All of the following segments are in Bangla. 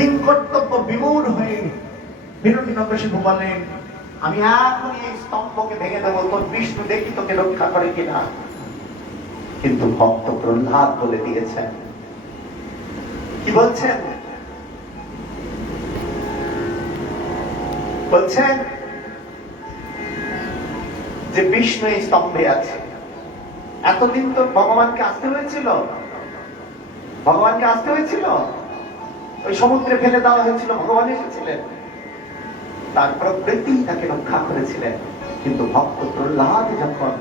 কিংকর্তব্য বিমূঢ় হয়ে হিরণ্যকশিপু বলেন, আমি এখনই এই স্তম্ভকে ভেঙে দেবো, তোর বিষ্ণু দেখি তোকে রক্ষা করে কিনা। কিন্তু ভক্ত প্রহ্লাদ বলে দিয়েছেন, কি বলছেন? বলছেন যে বিষ্ণু এই স্তম্ভে আছে। এতদিন তো ভগবানকে আসতে হয়েছিল, ভগবানকে আসতে হয়েছিল, ওই সমুদ্রে ফেলে দেওয়া হয়েছিল, ভগবান এসেছিলেন, তার প্রকৃতি তাকে রক্ষা করেছিলেন। কিন্তু ভক্ত প্রহ্লাদ যখন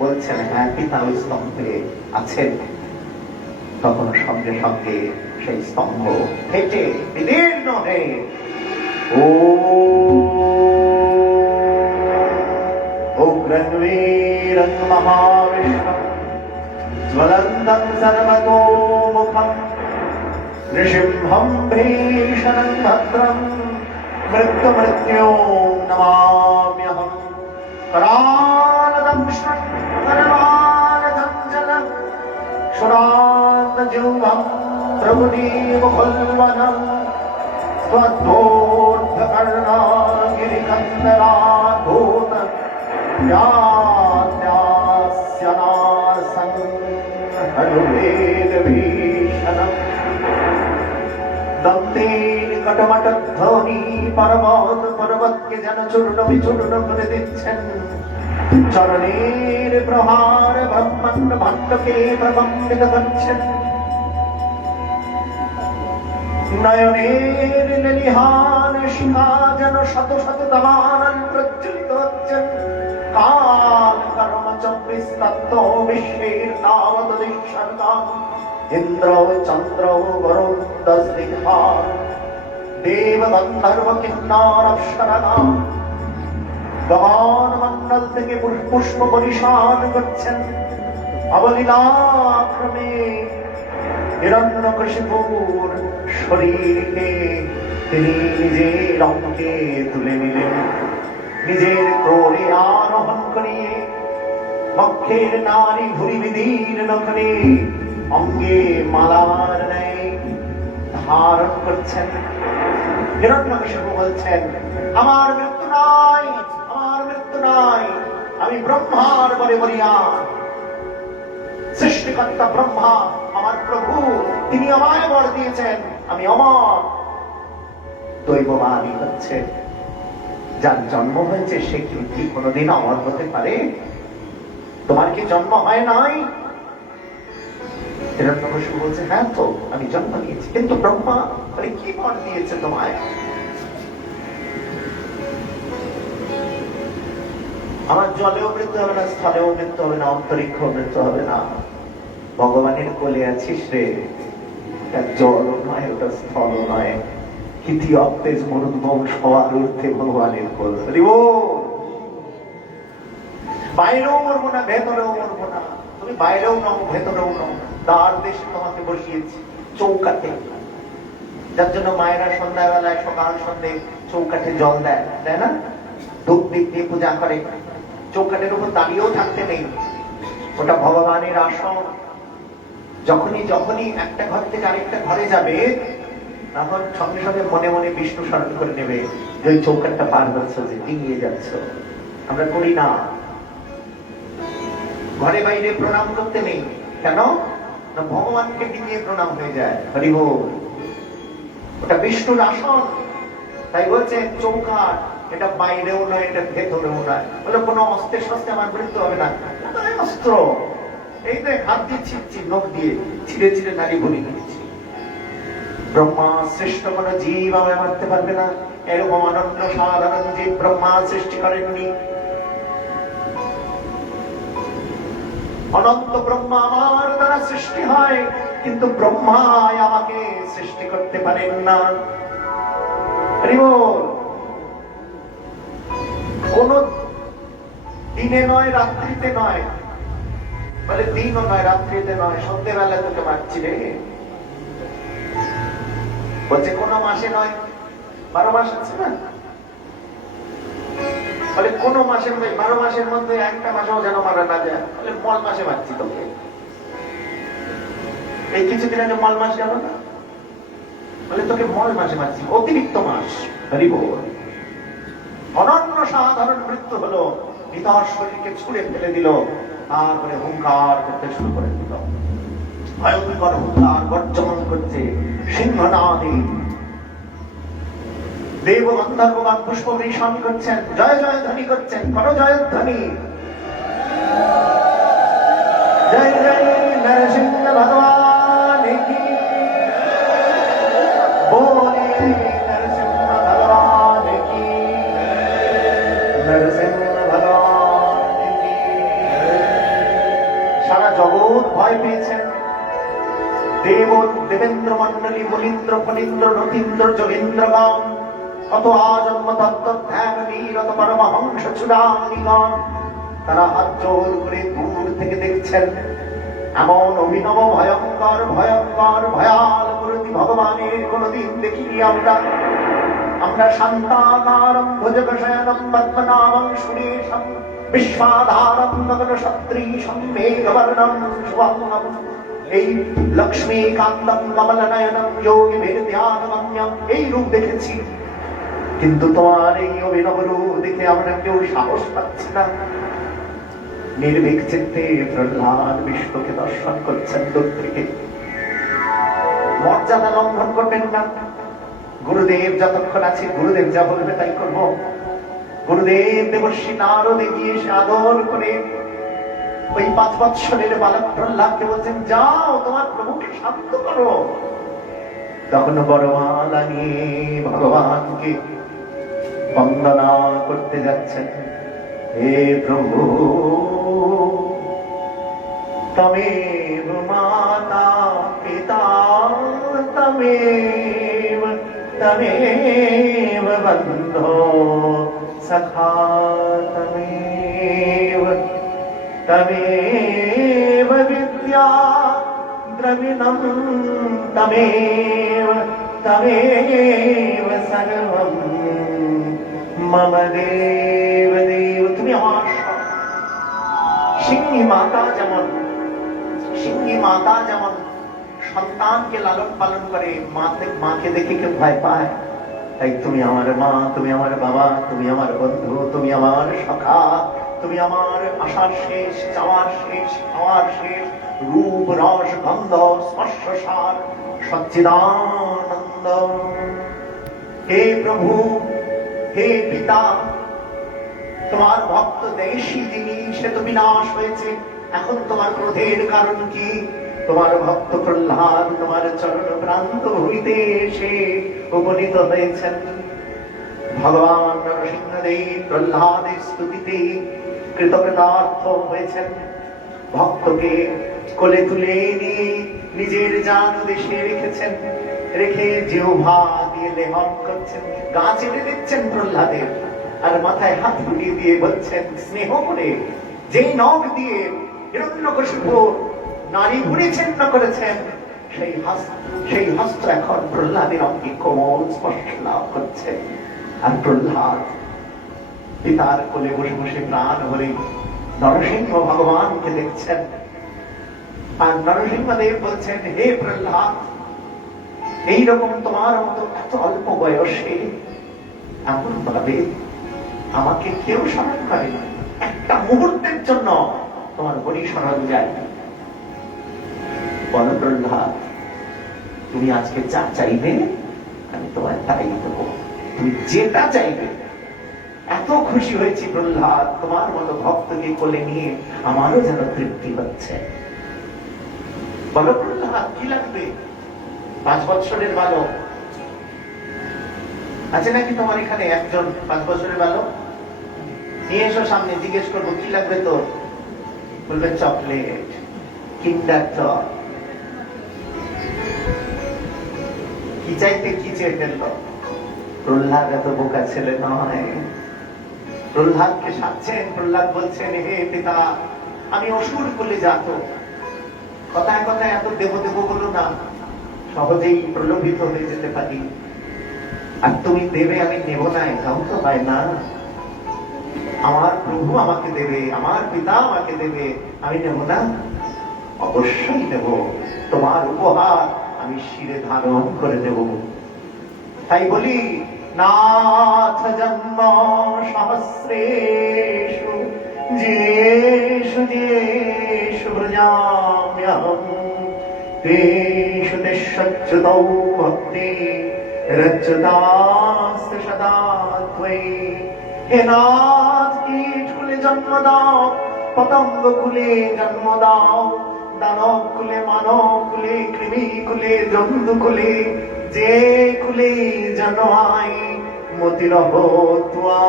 বলছেন হ্যাঁ পিতা ওই স্তম্ভে আছেন, তখন সঙ্গে সঙ্গে সেই স্তম্ভ ফেটে বিদীর্ণ হয়ে উগ্রবীরং মহাবিষ্ণু জ্বলন্তং সর্বতোমুখং নৃসিংহং ভীষণং ভদ্রং মৃত্যুমৃত্যু নমাম্যহম करालदंशं करवालदंजनं शुरान्नजुवं प्रभुनीमुखुल्वनं स्वद्धोर्ध्वकर्णागिरिकन्दराभूत व्यात्यास्यनासं हनुवेदभीषणम् দন্তের কটমটধ্বনি পর্বত পর্বতকে যেন চূর্ণ বিচূর্ণ করে দিচ্ছেন। চরণের প্রহার ব্রহ্মাণ্ড ভাণ্ডকে প্রকম্পিত করছেন। নয়নের লেলিহান শিখা যেন শত শত দাবানন প্রজ্বলিত হচ্ছেন। কাল কর্ম চব্বিশ তত্ত্ব বিশ্বের তাবৎ নিঃসর্গান ইন্দ্র চন্দ্র বরুণ দশ দিকপাল দেব গন্ধর্ব কিন্নর অপ্সরাগণ গগন মণ্ডল থেকে পুষ্প পরিশান করছেন। অবলীলাক্রমে হিরণ্যকশিপুর শরীরকে তিনি নিজের অঙ্কে তুলে নিলেন, নিজের ক্রোড়ে আরোহণ করিয়ে বক্ষের নারী ভুরি বিদীর্ণ করে অঙ্গে মালার ন্যায় ধারণ করছেন। হিরণ্যকশিপু বলছেন, আমার মৃত্যু নাই, আমার মৃত্যু নাই, আমি ব্রহ্মার বলে বলিয়ান। সৃষ্টিকর্তা ব্রহ্মা আমার প্রভু, তিনি আমায় বর দিয়েছেন আমি অমর। দৈববাণী হচ্ছে, যার জন্ম হয়েছে সে কি কোনোদিন অমর হতে পারে? তোমার কি জন্ম হয় নাই? হিরণ্যকশিপু বলছে, হ্যাঁ তো আমি জন্ম নিয়েছি, কিন্তু ব্রহ্মা বলে কি বর দিয়েছে তোমায়? আমার জলেও মৃত্যু হবে না, স্থলেও মৃত্যু হবে না, অন্তরিক্ষও মৃত্যু হবে না। ভগবানের কোলে আছিস রে, এটা জলও নয়, ওটা স্থলও নয়। কিতি অপ্তেজ মরুদ্ভব সবার ঊর্ধ্বে ভগবানের কোল। বাইরেও মরবো না, ভেতরেও মরবো না। তুমি বাইরেও নাও, ভেতরেও নাও, দ্বার দেশে তোমাকে বসিয়েছি, চৌকাঠে। যার জন্য মায়েরা সন্ধ্যাবেলায় সকাল সন্ধ্যে চৌকাঠে জল দেয়, তাই না? ধূপ দীপ দিয়ে পূজা করে। চৌকাঠের উপর দাঁড়িয়েও থাকতে নেই, ওটা ভগবানের আসন। যখনই যখনই একটা ঘর থেকে আরেকটা ঘরে যাবে, তখন সঙ্গে সঙ্গে মনে মনে বিষ্ণু স্মরণ করে নেবে যে ওই চৌকাঠটা পার হচ্ছে, যে ডিঙিয়ে যাচ্ছ। আমরা করি না, ঘরে বাইরে প্রণাম করতে নেই। কেন না ভগবানকে ডিঙিয়ে প্রণাম হয়ে যায়। হরি বল, ওটা বিষ্ণুর আসন। তাই বলছে চৌকাঠ, এটা বাইরেও নয়, এটা ভেতরেও নয়। বলে কোনো অস্ত্রে শস্ত্রে আমার মৃত্যু হবে না। অস্ত্র এই তো হাত দিয়ে ছিঁড়ছি, নখ দিয়ে ছিঁড়ে ছিঁড়ে নারী ভুলি নিয়েছি। ব্রহ্মা শ্রেষ্ঠ কোন জীব আমায় মারতে পারবে না। এরকম অনন্য সাধারণ জীব ব্রহ্মা সৃষ্টি করেননি। অনন্ত ব্রহ্মা আমার দ্বারা সৃষ্টি হয়, কিন্তু ব্রহ্মায় আমাকে সৃষ্টি করতে পারেন না। কোন দিনে নয়, রাত্রিতে নয়, বলে দিনও নয়, রাত্রিতে নয়, সন্ধ্যেবেলা তোকে মারছি রে। বলছে কোন মাসে নয়, 12 মাস আছে না, বলে কোন মাসের 12 মাসের মধ্যে একটা মাসেও যেন মারা না যায়। বলে মল মাসে মারছি তোকে। এই কিছুদিন আগে মল মাস গেল না, বলে তোকে মল মাসে মারছি, অতিরিক্ত মাস। অনন্য সাধারণ মৃত্যু হলো, ভিতর শরীরকে ছুঁড়ে ফেলে দিল, তারপরে হুঙ্কার করতে শুরু করে দিল। ভয়ঙ্কর হুঙ্কার গর্জন করছে সিংহনাদে। দেব গন্ধর্বগণ পুষ্প বৃষণ করছেন, জয় জয় ধ্বনি করছেন, কর জয়ধ্বনি। জয় জয় নরসিংহ ভগবান কি, बोले नरसिंह भगवान की, नरसिंह भगवान की। সারা জগৎ ভয় পেয়েছেন। দেব দেবেন্দ্র মন্ডলী, মুনীন্দ্র ফণীন্দ্র রথীন্দ্র যোগীন্দ্রগণ, কত আজন্ম তত্ত্ব ধ্যান নিরত পরমহংস চূড়ামণিগণ, তারা হাত জোর করে দূর থেকে দেখছেন এমন অভিনব ভয়ঙ্কর ভয়ঙ্কর ভয়াল মূর্তি ভগবানের কোনদিন দেখিনি আমরা। আমরা শান্তাকারম ভুজগশয়নম পদ্মনাভম সুরেশম বিশ্বাধারম গগন সদৃশম মেঘবর্ণম শুভঙ্গম, এই লক্ষ্মীকান্তম কমলনয়নম যোগী ধ্যানগম্যম, এই রূপ দেখেছি। কিন্তু তোমার এই অভিনব রূপ দেখে আমরা কেউ সাহস পাচ্ছি না। নির্ভীক চিত্তে প্রহ্লাদ বিষ্ণুকে দর্শন করছেন দূর থেকে। মর্যাদা লঙ্ঘন করবেন না। গুরুদেব যতক্ষণ আছে গুরুদেব যা বলবে তাই করব। গুরুদেব দেবর্ষি নারদে গিয়ে সে আদর করে ওই 5 বৎসরের বালক প্রহ্লাদকে বলছেন, যাও তোমার প্রভুকে শান্ত করো। তখন বরমালা নিয়ে ভগবানকে বন্দনা করতে যাচ্ছেন। হে প্রভু, তমেব মাতা পিতা তমেব তমেব বন্ধো সখা তমেব তমেব বিদ্যা দ্রবিণম তমেব তমেব সর্বম মম দেব দেব। তুমি আমার সিংহী মাতা যেমন সন্তানকে লালন পালন করে, মাকে দেখে কেউ ভয় পায়, তাই তুমি আমার মা, তুমি আমার বাবা, তুমি আমার বন্ধু, তুমি আমার সখা, তুমি আমার আশার শেষ, চাওয়ার শেষ, খাওয়ার শেষ, রূপ রস গন্ধ স্পর্শ সার সচ্চিদানন্দ। হে প্রভু, হে পিতা, তোমার ভক্ত দেশী যিনি, সে তো বিনাশ হয়েছে, এখন তোমার ক্রোধের কারণ কি? তোমার ভক্ত প্রহ্লাদ তোমার চরণ প্রান্ত হইতে এসে উপনীত হয়েছেন। ভগবান নরসিংহদেব প্রহ্লাদের স্তুতিতে কৃতজ্ঞতার্থ হয়েছেন। ভক্তকে কোলে তুলে নিয়ে নিজের জান দেশে রেখেছেন, রেখে জিহ্বা দিয়ে লেহন করছেন, গা চেপে দিচ্ছেন প্রহ্লাদের, আর মাথায় হাত ফুটিয়ে দিয়ে বলছেন স্নেহ করে, যেই নখ দিয়ে হিরণ্যকশিপু নারী ভুঁড়ি ছিন্ন করেছেন, সেই হস্ত এখন প্রহ্লাদের অঙ্গে কোমল স্পর্শ লাভ করছে। আর প্রহ্লাদ পিতার কোলে বসে বসে প্রাণ ভরে নরসিংহ ভগবানকে দেখছেন। আর নরসিংহদেব বলছেন, হে প্রহ্লাদ, এইরকম তোমার মতো এত অল্প বয়সে এমন ভাবে আমাকে কেউ স্মরণ করে না, একটা মুহূর্তের জন্য তোমার বলি স্মরণ যায়। বল প্রহ্লাদ, তুমি আজকে যা চাইবে আমি তোমায় তাই দেবো, তুমি যেটা চাইবে। এত খুশি হয়েছি প্রহ্লাদ, তোমার মতো ভক্তকে কোলে নিয়ে আমারও যেন তৃপ্তি হচ্ছে। বলো প্রহ্লাদ, কি লাগবে? 5 বৎসরের বালক আছে নাকি তোমার এখানে? একজন 5 বছরের বালক নিয়ে এসো সামনে, জিজ্ঞেস করবো কি লাগবে তোর? বলবে চকলেট, কিন্ডার জয়। কি চাইতে কি চেয়ে ফেললো? প্রহ্লাদ এত বোকা ছেলে নয়। প্রহ্লাদকে সাধছেন। প্রহ্লাদ বলছেন, হে পিতা, আমি অসুর বলে যাত, কথায় কথায় এত দেব দেব বলো না, সহজেই প্রলোভিত হয়ে যেতে পারি। আর তুমি দেবে, আমি নেব না, এটাও তো হয় না। আমার প্রভু আমাকে দেবে, আমার পিতা আমাকে দেবে, আমি নেব না? অবশ্যই নেব। তোমার উপহার আমি শিরে ধারণ করে দেব। তাই বলি নাথ জন্ম সহস্রেষু যেষু যেষু ব্রজাম্যহম তেষু তেষ্যচ্যুতৌ ভক্তি রচ্যুতাস্তে সদা ত্বয়ি। হে নাথ কীট কুলে জন্ম দাও, পতঙ্গ কুলে জন্ম দাও, দানব কুলে মানব কুলে কৃমি কুলে জন্তু কুলে যে কুলে জন্মাই মতিরহ ত্বা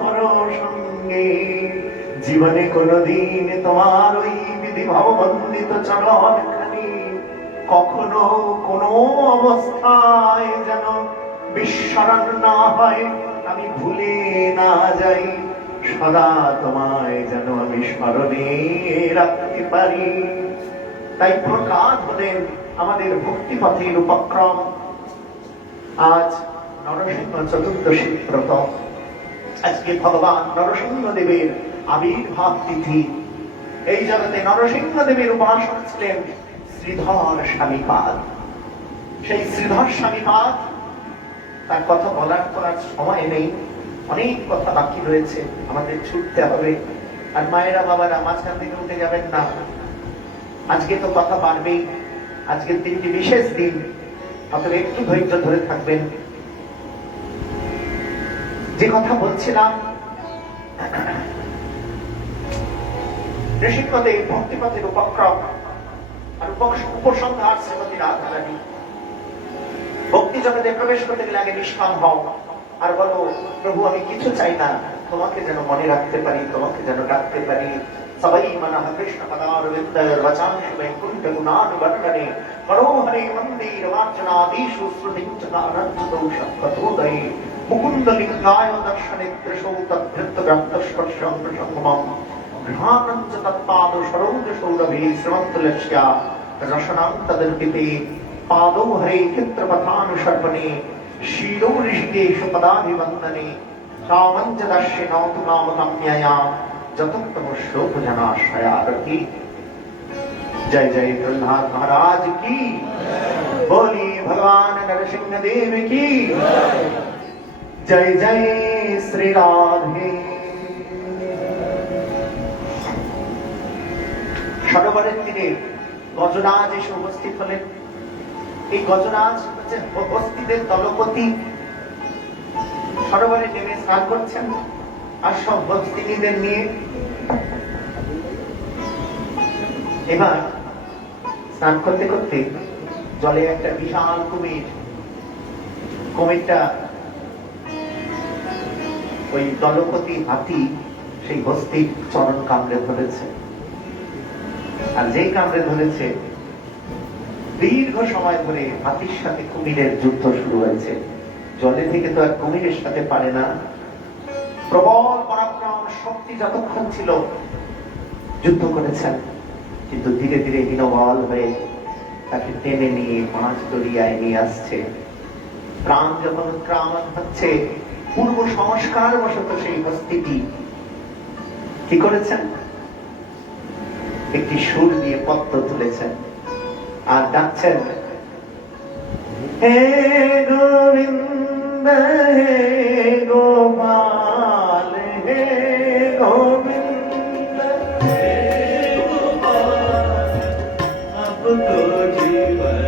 পর সঙ্গে। জীবনে কোনদিন তোমার ওই বিধি ভববন্দিত চরণ খানি কখনো কোনো অবস্থায় যেন বিস্মরণ না হয়, আমি ভুলে না যাই, সদা তোমায় যেন আমি স্মরণে রাখতে পারি। তাই প্রহ্লাদ হলেন আমাদের ভক্তি পথের উপক্রম। আজ নরসিংহ চতুর্দশী ব্রত, আজকে ভগবান নরসিংহ দেবের আবির্ভাব তিথি। এই জগতে নরসিংহ দেবের উপাসক ছিলেন শ্রীধর স্বামীপাদ। সেই শ্রীধর স্বামীপাদ, তার কথা বলার করার সময় নেই, অনেক কথা বাকি রয়েছে, আমাদের ছুটতে হবে। আর মায়েরা বাবারা মাঝখান থেকে উঠে যাবেন না, আজকে তো কথা বাড়বেই। আজকের দিনটি বিশেষ দিন, অতএব একটু ধৈর্য ধরে থাকবেন। যে কথা বলছিলাম, ঋষিপদের ভক্তিপথের উপক্রম আর উপসংহার শ্রীমতী রাধারানী। ভক্তি জগতে প্রবেশ করতে গেলে আগে নিষ্কাম হও আর বলো, প্রভু আমি কিছু চাই না, তোমাকে যেন মনে রাখতে পারি, তোমাকে যেন ডাকতে পারি। সবাই মনঃ কৃষ্ণ পদারবিন্দ বচাংশ বৈকুণ্ঠ গুণানুবর্ণনে মনোহরে মন্দির মার্জনাদিষু শ্রুতিঞ্চনানন্দদৌষৎকতোদয়ে মুকুন্দ লিঙ্গায় দর্শনে দৃশৌ তদ্ভৃত্যগ্রান্তস্পর্শং প্রসঙ্গমম গৃহানঞ্চ তৎপাদ সরৌজ সৌরভে শ্রীমন্তলক্ষ্যা রসনাং তদর্পিতে পাদৌ হরে ক্ষেত্রপথানুসর্পণে শিরো ঋষিকেশ পদাভিবন্দনে কামঞ্চ দর্শে নৌতু নাম কাম্যয়া যতোত্তম শ্লোক জনাশ্রয়ারতি। जय जय प्रहलाद महाराज की, बोली भगवान नरसिंह देव की, जय जय श्री राधे। সরোবরের তীরে গজরাজ এসে উপস্থিত হলেন। এই গজরাজ হচ্ছেন বস্তিদের দলপতি। সরোবরে নেমে স্নান করছেন আর সব বস্তিনীদের নিয়ে। এবার স্নান করতে করতে জলে একটা বিশাল কুমির, কুমিরটা ওই দলপতি হাতি সেই বস্তির চরণ কামড়ে ধরেছে। আর যেই কামড়ে ধরেছে, দীর্ঘ সময় ধরে হাতির সাথে কুমিরের যুদ্ধ শুরু হয়েছে। জলে থেকে তো আর কুমিরের সাথে পারে না। প্রবল পরাক্রম শক্তি যতক্ষণ ছিল যুদ্ধ করেছেন, কিন্তু ধীরে ধীরে হীনবল হয়ে তাকে টেনে নিয়ে মাছ দরিয়ায় নিয়ে আসছে। প্রাণ যখন উৎক্রামণ হচ্ছে, পূর্ব সংস্কার বশত সেই বস্তিটি কি করেছেন, একটি সুর দিয়ে পদ্ম তুলেছেন আর ডাকছেন, হে গোবিন্দ হে গোপাল হে গোবিন্দ হে গোপাল अब तो जीवन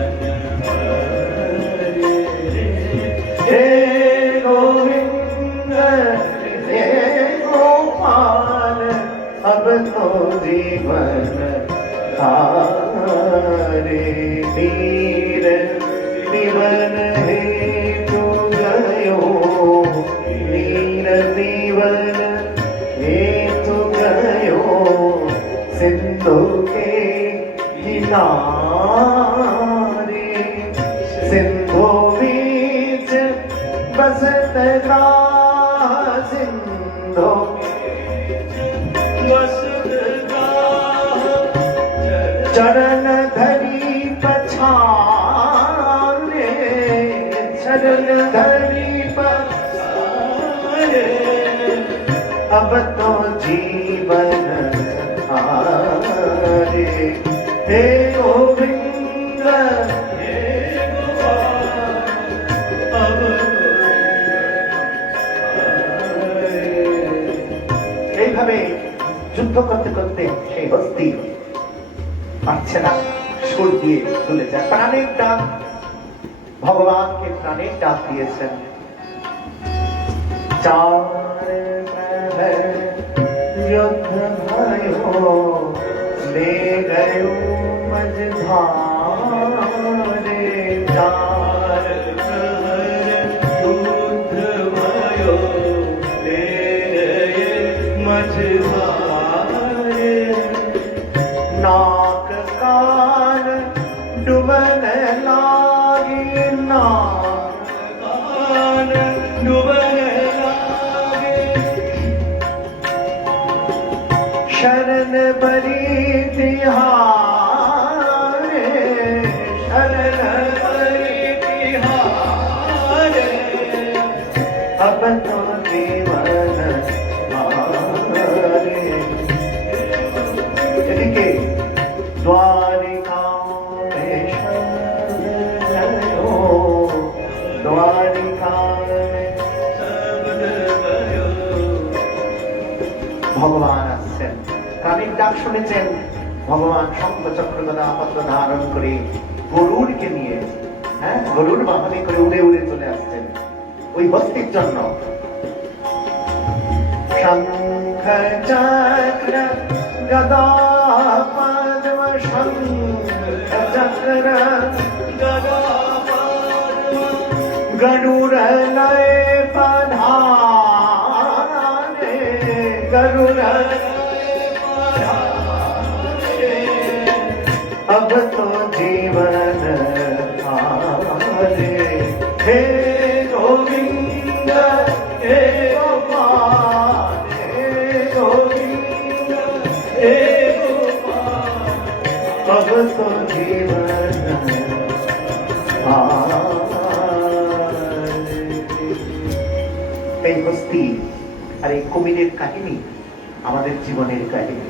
हे गोविंद हे गोपाल अब तो जीवन हारे। नीर निवन हे तू गयो, नीर निवन हे तू गयो, सिंधु के किनारे। सिंधु बीच बसत गाह, सिंधु चरण धरी पछारे, चरण धरी पछारे, अब तो जीवन हारे। हे गोविंद हे गोपाल अब যুদ্ধ করতে করতে সেই হস্তি পারছে না, সুর দিয়ে তুলে যায়। প্রাণের ডাক, ভগবানকে প্রাণের ডাক দিয়েছেন। চার युद्ध भयो ले गयो मझधारे, चार युद्ध भयो ले गए मझधारे, नाक कान डुबन लागी, नाक कान डुबन शरण बरी तिहारे, शरण बरी तिहारे, अब तो जीवन हारे। एदिके द्वारिका में शरण गयो, द्वारिका में शरण गयो। भगवान কানের ডাক শুনেছেন, ভগবান শঙ্খ চক্র গদা পদ্ম ধারণ করে গরুড়কে নিয়ে, গরুড় বাহনে করে উড়ে উড়ে চলে আসছেন ওই হস্তির জন্য। শঙ্খ চক্র গদা পদ্ম, শঙ্খ চক্র গদা পদ্ম, গরুড় লয় পধারে, গরুড় अब तो जीवन हारे। हे गोविंद हे गोपाल, हे गोविंद हे गोपाल, अब तो जीवन हारे। এই হস্তি আর এই কুমিরের কাহিনী আমাদের জীবনের কাহিনী।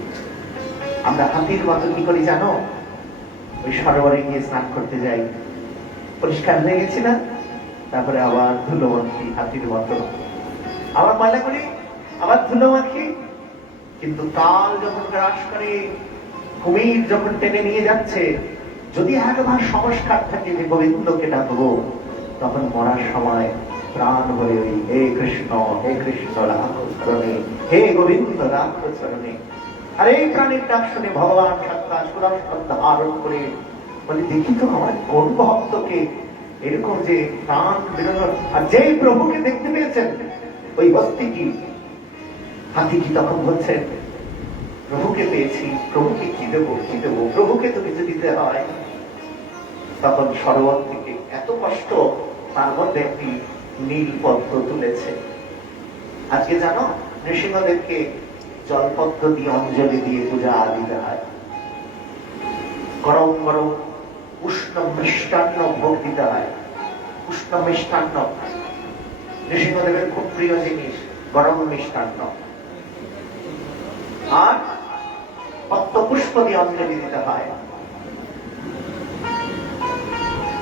আমরা হাতির মতো কি করি জানো? ওই সরোবরে গিয়ে স্নান করতে যাই, পরিষ্কার হয়ে গেছি না, তারপরে আবার ধুলো মাখি হাতির মতো, আবার ময়লা করি, আবার ধুলো মাখি। কিন্তু কাল যখন গ্রাস করে, কুমির যখন টেনে নিয়ে যাচ্ছে, যদি একবার সংস্কার থাকে যে গোবিন্দকে ডাকবো, তখন মরার সময় প্রাণ ভরে ওই হে কৃষ্ণ রাখো চরণে, হে গোবিন্দ রাখো চরণে। আর এই প্রাণীর ডাক শুনে ভগবান সাক্ষাৎ সুদর্শন ধারণ করে বলে, দেখি তো আমার কোন ভক্তকে এরকম যে প্রাণ বেরোনোর। আর যেই প্রভুকে দেখতে পেয়েছেন ওই হস্তিটি, হাতিটি তখন বলছেন, প্রভুকে পেয়েছি, প্রভুকে কি দেবো, কি দেবো, প্রভুকে তো কিছু দিতে হয়। তখন সরোবর থেকে এত কষ্ট, তার মধ্যে একটি নীল পদ্ম তুলেছে। আজকে জানো নৃসিংহদেবকে জলপদ্ম দিয়ে অঞ্জলি দিয়ে পূজা দিতে হয়। গরম গরম উষ্ণ মিষ্টান্ন ভোগ দিতে হয়। উষ্ণ মিষ্টান্ন নৃসিংহদেবের খুব প্রিয় জিনিস, গরম মিষ্টান্ন। আর পদ্মপুষ্প দিয়ে অঞ্জলি দিতে হয়।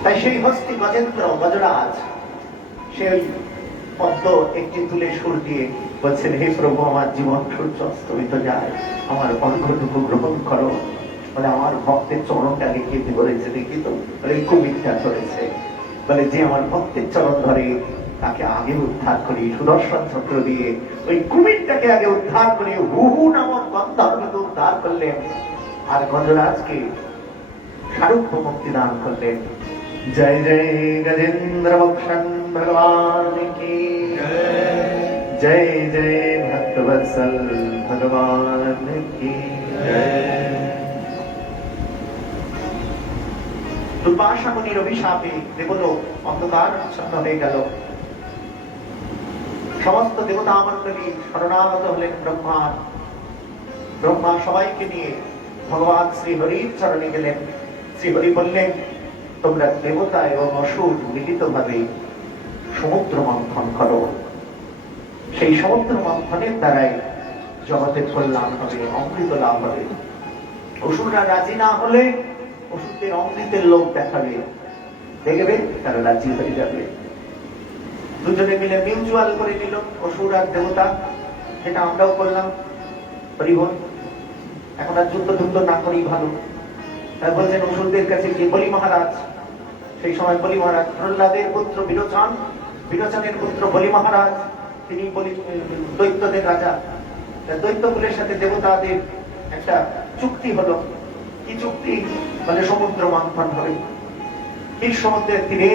তাই সেই হস্তি গজেন্দ্র গজরাজ সেই পদ্ম একটি তুলে সুর দিয়ে বলছেন, হে প্রভু, আমার জীবন সূর্য অস্তমিত যায়, আমার অর্ঘটুকু গ্রহণ করো। বলে, আমার ভক্তের চরণটাকে কেটে বলেছে, দেখি তো। বলে, এই কুমিরটা ধরেছে। বলে, যে আমার ভক্তের চরণ ধরে তাকে আগে উদ্ধার করি, সুদর্শন চক্র দিয়ে ওই কুমিরটাকে আগে উদ্ধার করে হুহু নামক গন্ধর্বকে উদ্ধার করলেন, আর গজরাজকে সারূপ্য মুক্তি দান করলেন। জয় জয় গজেন্দ্র বক্ষণ ভগবান কি जय जय भक्तवत्सल भगवान की जय। দুর্বাসা মুনির অভিশাপে দেবলোক অন্ধকারাচ্ছন্ন হয়ে গেল। সমস্ত দেবতা মণ্ডলী শরণাগত হলেন ব্রহ্মার। ব্রহ্মা সবাইকে নিয়ে ভগবান শ্রীহরির চরণে গেলেন। শ্রীহরি বললেন, তোমরা দেবতা এবং অসুর মিলিত ভাবে সমুদ্র মন্থন করো। সেই সমুদ্র মন্থনের দ্বারাই জগতের কল্যাণ হবে, অমৃত লাভ হবে। অসুররা রাজি না হলে অসুরদের অমৃতের লোক দেখাবে, দেখবে তারা রাজি হয়ে যাবে। দুজনে মিলে মিউচুয়াল করে নিল অসুর আর দেবতা, যেটা আমরাও করলাম। হরিবল এখন আর যুদ্ধ না করেই ভালো। তাই বলছেন অসুরদের কাছে গিয়ে বলি মহারাজ, সেই সময় বলি মহারাজ প্রহ্লাদের পুত্র বিরোচন, বিরোচনের পুত্র বলি মহারাজ, তিনি বলি দৈত্যদের রাজা। দৈত্যকুলের সাথে দেবতাদের একটা চুক্তি হলো। কি চুক্তি? মানে সমুদ্র মন্থন হবে। এই সমুদ্রের তীরে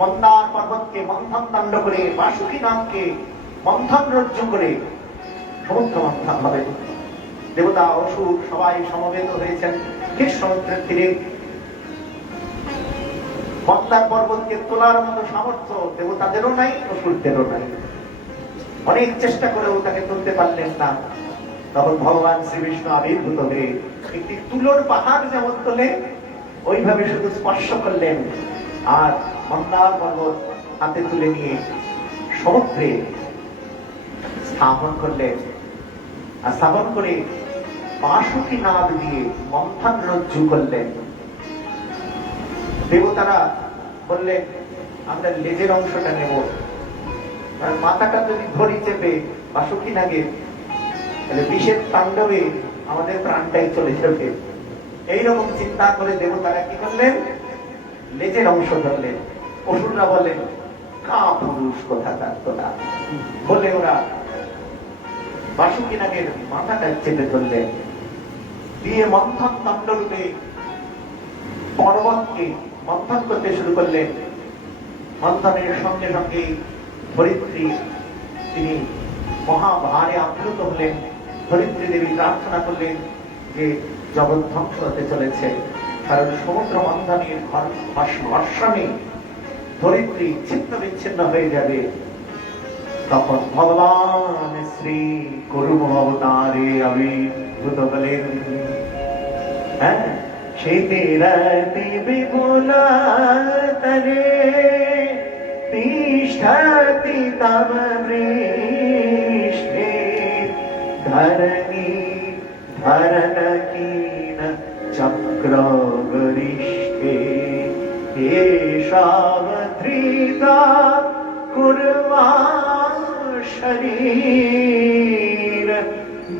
মন্দার পর্বতকে মন্থন দণ্ড করে, বাসুকী নামকে মন্থন রজ্জু করে সমুদ্র মন্থন হবে। দেবতা অসুর সবাই সমবেত হয়েছেন ক্ষীর সমুদ্রের তীরে। মন্দার পর্বতকে তোলার মতো সামর্থ্য দেবতাদেরও নাই, অসুরদেরও নাই। অনেক চেষ্টা করেও তাকে তুলতে পারলেন না। তখন ভগবান শ্রীবিষ্ণু আবির্ভূত হয়ে একটি তুলোর পাহাড় যেমন তোলে ওইভাবে শুধু স্পর্শ করলেন, আর মন্দার পর্বত হাতে তুলে নিয়ে সমুদ্রে স্থাপন করলেন। আর স্থাপন করে বাসুকী নাদ দিয়ে মন্থন রজ্জু করলেন। দেবতারা বললেন আমরা লেজের অংশটা নেব, আর মাথাটা যদি ধরি চেপে বাসুকী নাগে তাহলে বিষের তাণ্ডবে আমাদের প্রাণটাই চলে যাবে। এইরকম চিন্তা করে দেবতারা কি করলেন? লেজের অংশ ধরলেন। অসুররা বলেন কা পুরুষ কথা তোরা, বলে ওরা বাসুকী নাগের মাথাটা চেপে ধরলেন, দিয়ে মন্থন তাণ্ডবে পর্বতকে মন্থন করতে শুরু করলেন। মন্থনের সঙ্গে সঙ্গে ধরিত্রী তিনি মহাভারে আপ্লুত হলেন। ধরিত্রী দেবী প্রার্থনা করলেন যে জগৎ ধ্বংস হতে চলেছে, কারণ সমুদ্র মন্থনের ঘর্ষণে ধরিত্রী ছিন্ন বিচ্ছিন্ন হয়ে যাবে। তখন ভগবান শ্রী কুর্ম অবতারে আবির্ভূত হলেন। হ্যাঁ, শীতে রাতে বিপুলা তরে তিষ্ঠতি তব বৃষ্ণে ধরণী ধরণকীন চক্র গরিষ্ঠে এষাবধৃতা কুর্মা শরীর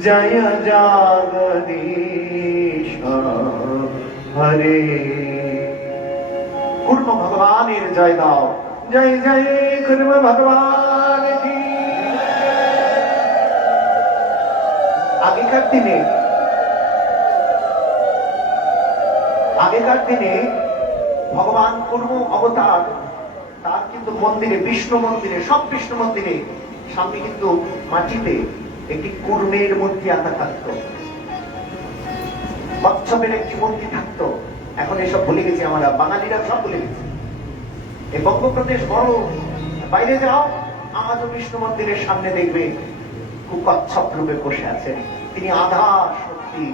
জয় জগদীশ হরে। কুর্ম ভগবানের জয় দাও, জয় জয় কুর্ম ভগবান কি। আগেকার দিনে ভগবান কুর্ম অবতার, তার কিন্তু মন্দিরে, বিষ্ণু মন্দিরে, সব বিষ্ণু মন্দিরে সামনে কিন্তু মাটিতে একটি কুর্মের মূর্তি আঁকা থাকতো, কচ্ছপের একটি মূর্তি থাকতো। এখন এসব ভুলে গেছি আমরা, বাঙালিরা সব ভুলে গেছি। এই বঙ্গপ্রদেশ বড়, বাইরে যাও আজও বিষ্ণু মন্দিরের সামনে দেখবে কচ্ছপ রূপে বসে আছেন। তিনি আধা শক্তি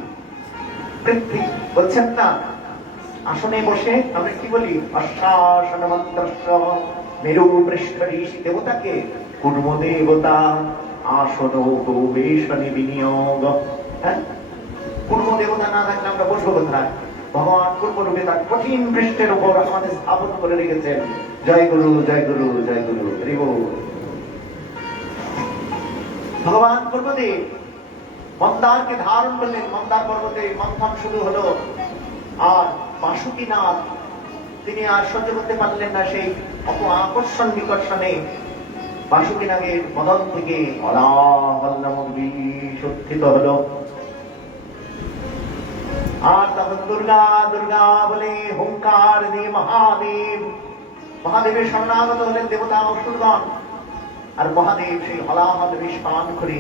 পৃথ্বী, বলছেন না আসনে বসে আমরা কি বলি? অশ্বাসন মন্ত্রস্য মেরু পৃষ্ঠ ঋষি দেবতাকে কুর্ম দেবতা আসন উপবেশনে বিনিয়োগ। হ্যাঁ, কুর্ম দেবতা না থাকলে আমরা বসবো কোথায়? ভগবান কুর্ম রূপে তার কঠিন পৃষ্ঠের উপর আমাদের স্থাপন করে রেখেছেন। জয় গুরু, জয় গুরু, জয় গুরু, হরি বল। ভগবান কুর্মদেব মন্দারকে ধারণ করলেন। মন্দার পর্বতে মন্থন শুরু হলো, আর বাসুকীনাথ তিনি আর সহ্য করতে পারলেন না। সেই আকর্ষণ বিকর্ষণে বাসুকীনাথের বদন থেকে উত্থিত হলো। আর তখন দুর্গা দুর্গা বলে হুঙ্কার দিয়ে মহাদেবের শরণাগত হলেন দেবতা অসুরগণ। আর মহাদেব সেই হলাহল বিষ পান করে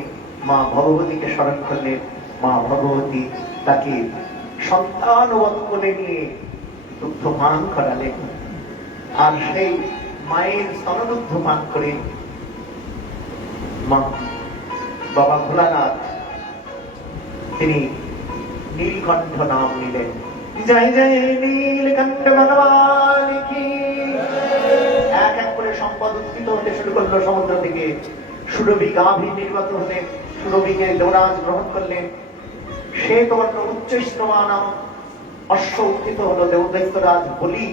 মা ভগবতীকে স্মরণ করলেন। মা ভগবতী তাকে সন্তানবৎ কোলে নিয়ে দুগ্ধ পান করালেন। আর সেই মায়ের স্তনদুগ্ধ পান করে মা বাবা ভোলানাথ তিনি নীলকণ্ঠ নাম নিলেন। জয় জয় নীলকণ্ঠ ভগবান কি। এক এক করে সম্পদ উত্থিত হতে শুরু করলো সমুদ্র থেকে। সুরভি গাভী নির্গত হলেন, সুরভিকে দেবরাজ গ্রহণ করলেন। শ্বেতবর্ণ উচ্চৈস্তমা নামক অশ্ব উত্থিত হলো। দেবদৈত্যরাজ বলি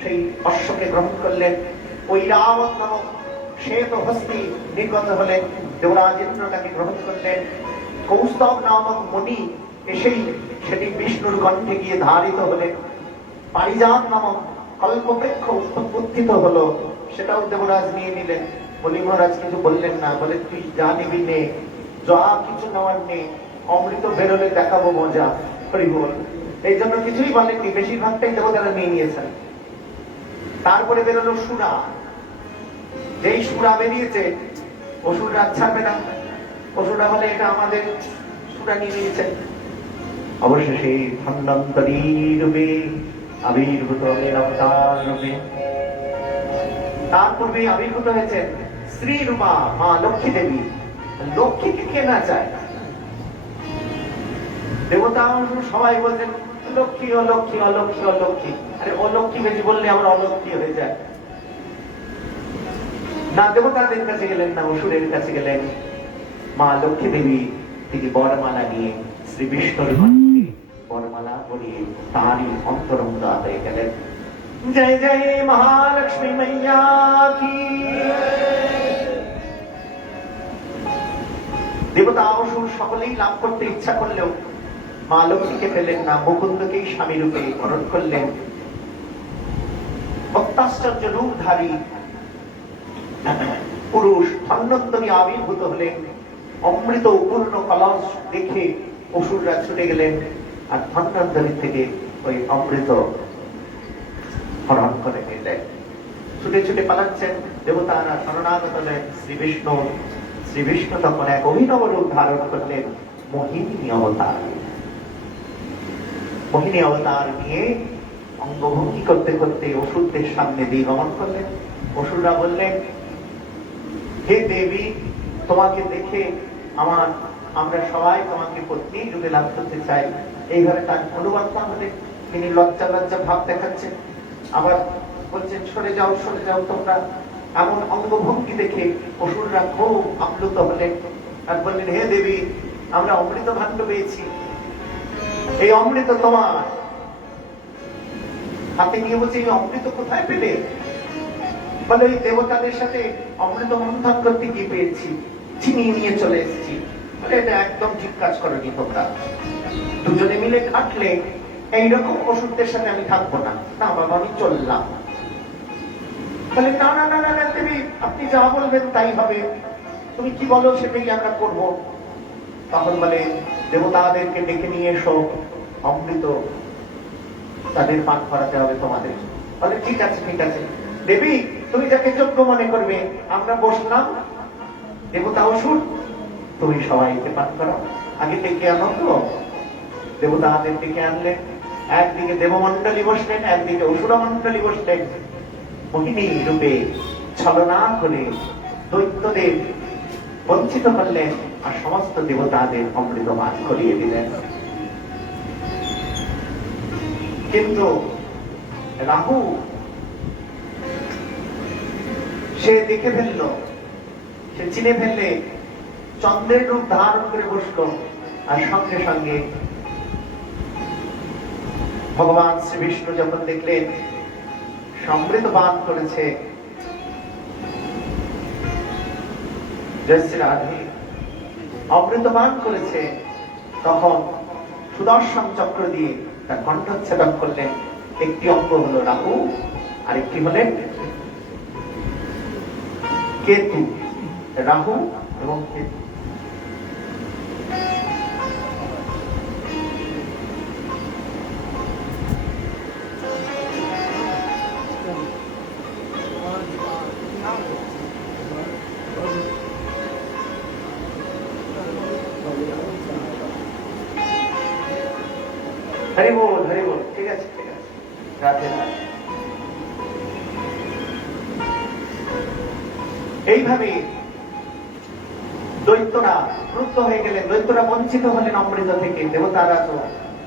সেই অশ্বকে গ্রহণ করলেন। ঐরাবত নামক শ্বেত হস্তি নির্গত হলেন, দেবরাজ ইন্দ্র তাকে গ্রহণ করলেন। কৌস্তব নামক মণি এসেই সেটি বিষ্ণুর কণ্ঠে গিয়ে ধারিত হলেন। পারিজাত নামক কল্পবৃক্ষ উৎপত্তিত হলো, সেটাও দেবরাজ নিয়ে নিলেন। বলি মহারাজ কিছু বললেন না, বলে তুই যা নিবি নে, যা কিছু নেওয়ার নেই, অমৃত বেরোলে দেখাবো মজা। হরি বল। এই জন্য কিছুই বলেননি, বেশিরভাগটাই দেবতারা নিয়ে নিয়েছেন। তারপরে বেরোলো সুরা। যেই সুরা বেরিয়েছে, অসুররা ছাড়বে না। অসুররা বলে এটা আমাদের, সুরা নিয়ে নিয়েছেন। অবশেষে ধন্বন্তরী রূপে আবির্ভূত হলেন অবতার রূপে। তার পূর্বে আবির্ভূত হয়েছেন শ্রী রূপা মা লক্ষ্মী দেবী। লক্ষ্মীকে কে না চায়? দেবতা সবাই বলছেন লক্ষ্মী অলক্ষ্মী অলক্ষ্মী অলক্ষ্মী। আরে অলক্ষ্মী বেশি বললে আবার অলক্ষ্মী হয়ে যায় না। দেবতাদের কাছে গেলেন না, অসুরের কাছে গেলেন। মা লক্ষ্মী দেবী তিনি বরমালা নিয়ে শ্রী বিষ্ণুর কণ্ঠে বরমালা পরিয়ে তারই অন্তরঙ্গ আদায় গেলেন। জয় জয় মহালক্ষ্মী মাইয়া কি। দেবতা অসুর সকলেই লাভ করতে ইচ্ছা করলেও মা লক্ষ্মীকে পেলেন না। মুকুন্দকেই স্বামী রূপে বরণ করলেন। অত্যাশ্চর্য রূপধারী পুরুষ ধন্বন্তরী আবির্ভূত হলেন। অমৃত পূর্ণ কলস দেখে অসুররা ছুটে গেলেন, আর ধন্বন্তরী থেকে ওই অমৃত হরণ করে নিলেন। ছুটে ছুটে পালাচ্ছেন। দেবতারা শরণাগত হলেন শ্রী বিষ্ণু। শ্রী বিষ্ণু তখন এক অভিনব রূপ ধারণ করলেন, মোহিনী অবতার। মোহিনী অবতার নিয়ে অঙ্গভঙ্গি করতে করতে অসুরদের সামনে দিয়ে গমন করলেন। অসুররা বললেন, হে দেবী, তোমাকে দেখে আমরা সবাই তোমাকে পত্নী রূপে লাভ করতে চাই। এইভাবে তার অনুবাদ হলে তিনি লজ্জা লজ্জা ভাব দেখাচ্ছেন। আবার বলছেন সরে যাও সরে যাও তোমরা। এমন অঙ্গভঙ্গি দেখে অসুররা খুব আপ্লুত হলেন আর বললেন, হে দেবী, আমরা অমৃত ভাণ্ড পেয়েছি, এই অমৃত তোমার। হাতে নিয়ে বলছে, এই অমৃত কোথায় পেলে? বলে, এই দেবতাদের সাথে অমৃত মন্থন করতে গিয়ে পেয়েছি, ছিনিয়ে নিয়ে চলে এসেছি। বলে, এটা একদম ঠিক কাজ করনি তোমরা। দুজনে মিলে খাটলে এইরকম অসুরদের সাথে আমি থাকবো না। না বাবা, আমি চললাম। বলে, না না না না দেবী, আপনি যা বলবেন তাই হবে, তুমি কি বলো সেটাই আমরা করব। তখন বলে, দেবতাদেরকে ডেকে নিয়ে এসো, অমৃত তাদের পান করাতে হবে তোমাদের। বলে, ঠিক আছে ঠিক আছে দেবী, তুমি যাকে যোগ্য মনে করবে। আমরা বসলাম, দেবতা অসুর, তুমি সবাইকে পান করো। আগে ডেকে আনো তো। দেবতাদের ডেকে আনলেন। একদিকে দেবমন্ডলী বসলেন, একদিকে অসুর মন্ডলী বসলেন। মোহিনী রূপে ছলনা করে দৈত্যদের বঞ্চিত করলেন আর সমস্ত দেবতাদের অমৃত পান করিয়ে দিলেন। কিন্তু রাহু সে দেখে ফেলল, সে চিনে ফেললে চন্দ্রের রূপ ধারণ করে বসলো। আর সঙ্গে সঙ্গে ভগবান শ্রী বিষ্ণু যখন দেখলেন অমৃত পান করেছে, অমৃত পান করেছে, তখন সুদর্শন চক্র দিয়ে তার কণ্ঠচ্ছেদন করলেন। একটি অঙ্গ হলো রাহু, আরেকটি হলেন কেতু। রাহু এবং কেতু। হরি বল হরি বল। ঠিক আছে ঠিক আছে, রাধে রাধে। এইভাবে দৈত্যরা ক্রুদ্ধ হয়ে গেলেন, দৈত্যরা বঞ্চিত হলেন অমৃত থেকে। দেবতারা তো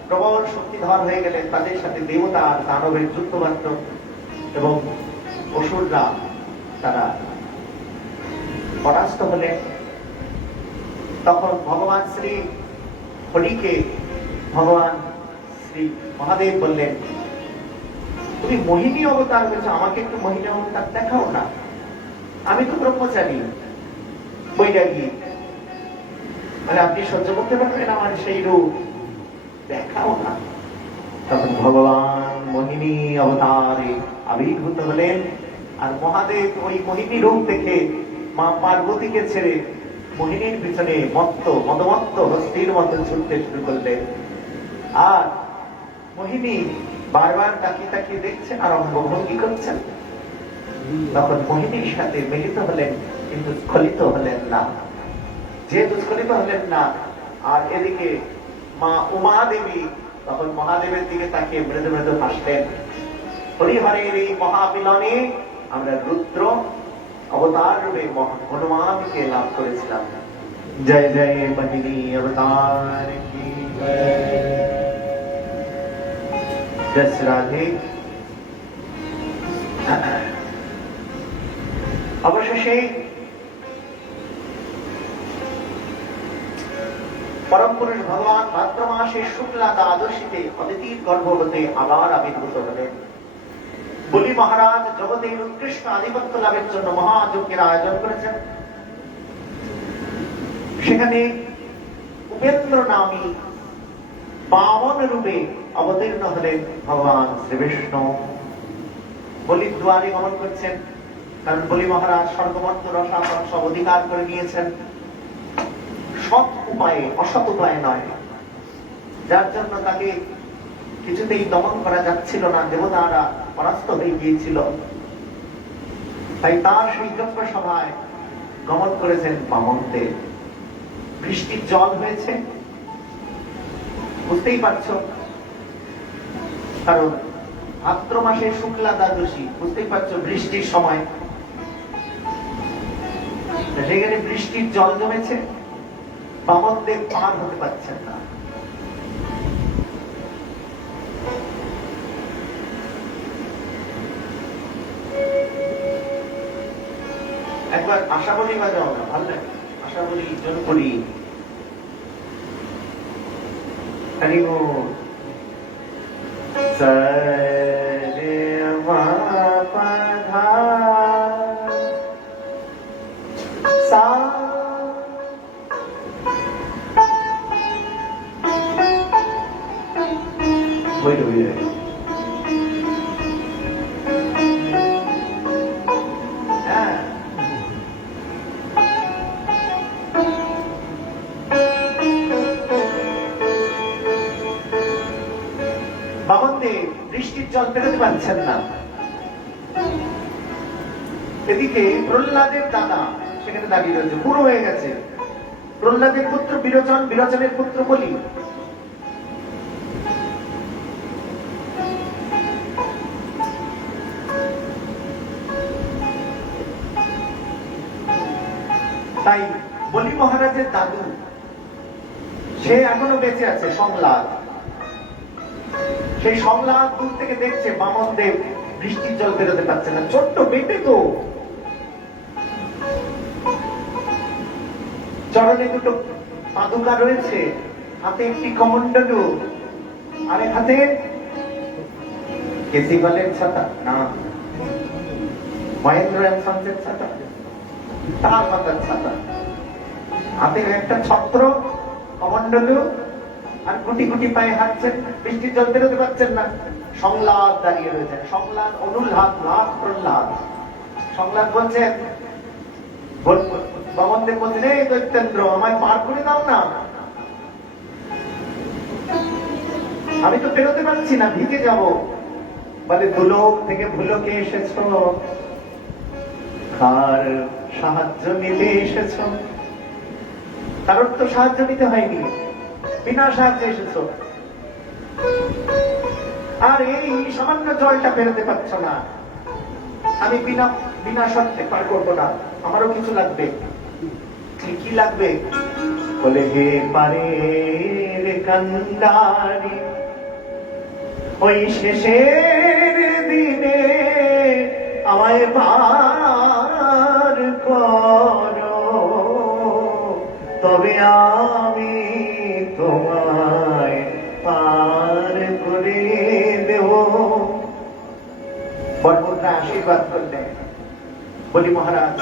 প্রবল শক্তিধর হয়ে গেলেন, তাদের সাথে দেবতা আর দানবের যুদ্ধবাদ্য এবং অসুররা তারা পরাস্ত হলেন। তখন ভগবান শ্রী হরিকে ভগবান শ্রী মহাদেব বললেন, তুমি মোহিনী অবতার হয়েছে, আমাকে একটু মোহিনী অবতার দেখাও না। আমি তো ব্রহ্মচারী, বৈরাগী, মানে আপনি সহ্য করতে পারবেন আমার সেই রূপ? দেখাও না। তখন ভগবান মোহিনী অবতারে আবির্ভূত হলেন, আর মহাদেব ওই মোহিনী রূপ দেখে মা পার্বতীকে ছেড়ে মোহিনীর পিছনে মদমত্ত হস্তির মতো ছুটতে শুরু করলেন। আর মোহিনী বারবার তাকিয়ে তাকিয়ে দেখছেন আর অঙ্গভঙ্গি করছেন। তখন মোহিনীর সাথে মিলিত হলেন, কিন্তু স্খলিত হলেন না। যেহেতু স্খলিত হলেন না, আর এদিকে মা উমা দেবী তখন মহাদেবের দিকে তাকিয়ে মৃদু মৃদু হাসলেন। হরিহরের এই মহামিলনে আমরা রুদ্র অবতার রূপে হনুমানকে লাভ করেছিলাম। জয় জয় মোহিনী অবতার কি জয়। রাধে। অবশেষে পরম পুরুষ ভগবান ভাদ্র মাসের শুক্লা দ্বাদশীতে অদিতির গর্ভ হতে আবার আবির্ভূত হলেন। বলি মহারাজ জগতের উৎকৃষ্ট আধিপত্য লাভের জন্য মহাযজ্ঞের আয়োজন করেছেন। সেখানে উপেন্দ্র নামী বামন রূপে অবতীর্ণ হলেন ভগবান শ্রীবিষ্ণু। বলির দুয়ারে গমন করছেন, কারণ বলি মহারাজ স্বর্গমর্ত রসাতল সব অধিকার করে নিয়েছেন, সৎ উপায়ে অসৎ উপায়ে নয়, যার জন্য তাকে কিছুতেই দমন করা যাচ্ছিল না। দেবতারা পরাস্ত হয়ে গিয়েছিল, তাই তার সেই যজ্ঞ সভায় গমন করেছেন বামনদেব। বৃষ্টির জল হয়েছে, বুঝতেই পারছ, কারণ ভাদ্র মাসে শুক্লা দ্বাদশী, বুঝতেই পারছো বৃষ্টির সময়, সেখানে বৃষ্টির জল জমেছে, বামনদেব পার হতে পারছেন না। একবার আশাবলী বাজাও না, ভালো লাগে আশাবলী জনকরি। হরিবো সরে মা পধা সা বইটা বুঝে যায়। বামনদেব বৃষ্টির জল পেরোতে পারছেন না। এদিকে প্রহ্লাদের দাদা সেখানে দাঁড়িয়ে রয়েছে, বুড়ো হয়ে গেছে। প্রহ্লাদের পুত্র বিরোচন, বিরোচনের পুত্র বলি। তাই বলি মহারাজের দাদু, সে এখনো বেঁচে আছে, সংলাদ। সেই সংলাদ দূর থেকে দেখছে বামনদেব বৃষ্টির জল বেরোতে পারছে না। ছোট্ট বেটে তো, চরণে দুটো পাদুকা রয়েছে, হাতে একটি কমণ্ডলু, আরেক হাতে কেসি বলেন ছাতা, না মহেন্দ্র এন্ড সন্সের ছাতা, তার মাথার ছাতা, হাতে একটা ছত্র, কমণ্ডলু, আর গুটি গুটি পায়ে হাঁটছেন, বৃষ্টির জল বেরোতে পারছেন না। সংলাদ দাঁড়িয়ে রয়েছেন, সংলাদ অনুল্লাদ লাভ প্রহ্লাদ। সংলাদ বলছেন, বামনদেব বলছেন, এই দৈত্যেন্দ্র আমায় পার করে দাও না, আমি তো বেরোতে পারছি না, ভিজে যাব। বলে দুলোক থেকে ভুলোকে এসেছ, কার সাহায্য নিতে এসেছ? কারোর তো সাহায্য নিতে হয়নি, বিনা সাহায্যে এসেছ, আর এই সামান্য জলটা বেরোতে পারছ না। আমি বিনা বিনা শর্তে পার করবো না, আমারও কিছু লাগবে। কি লাগবে? বলে, হে পারের কান্ডারি, ওই শেষের দিনে আমায় পার করো, তবে আমি তোমায় পার করে দেব। বড়পুত্র আশীর্বাদ করলেন। বলি মহারাজ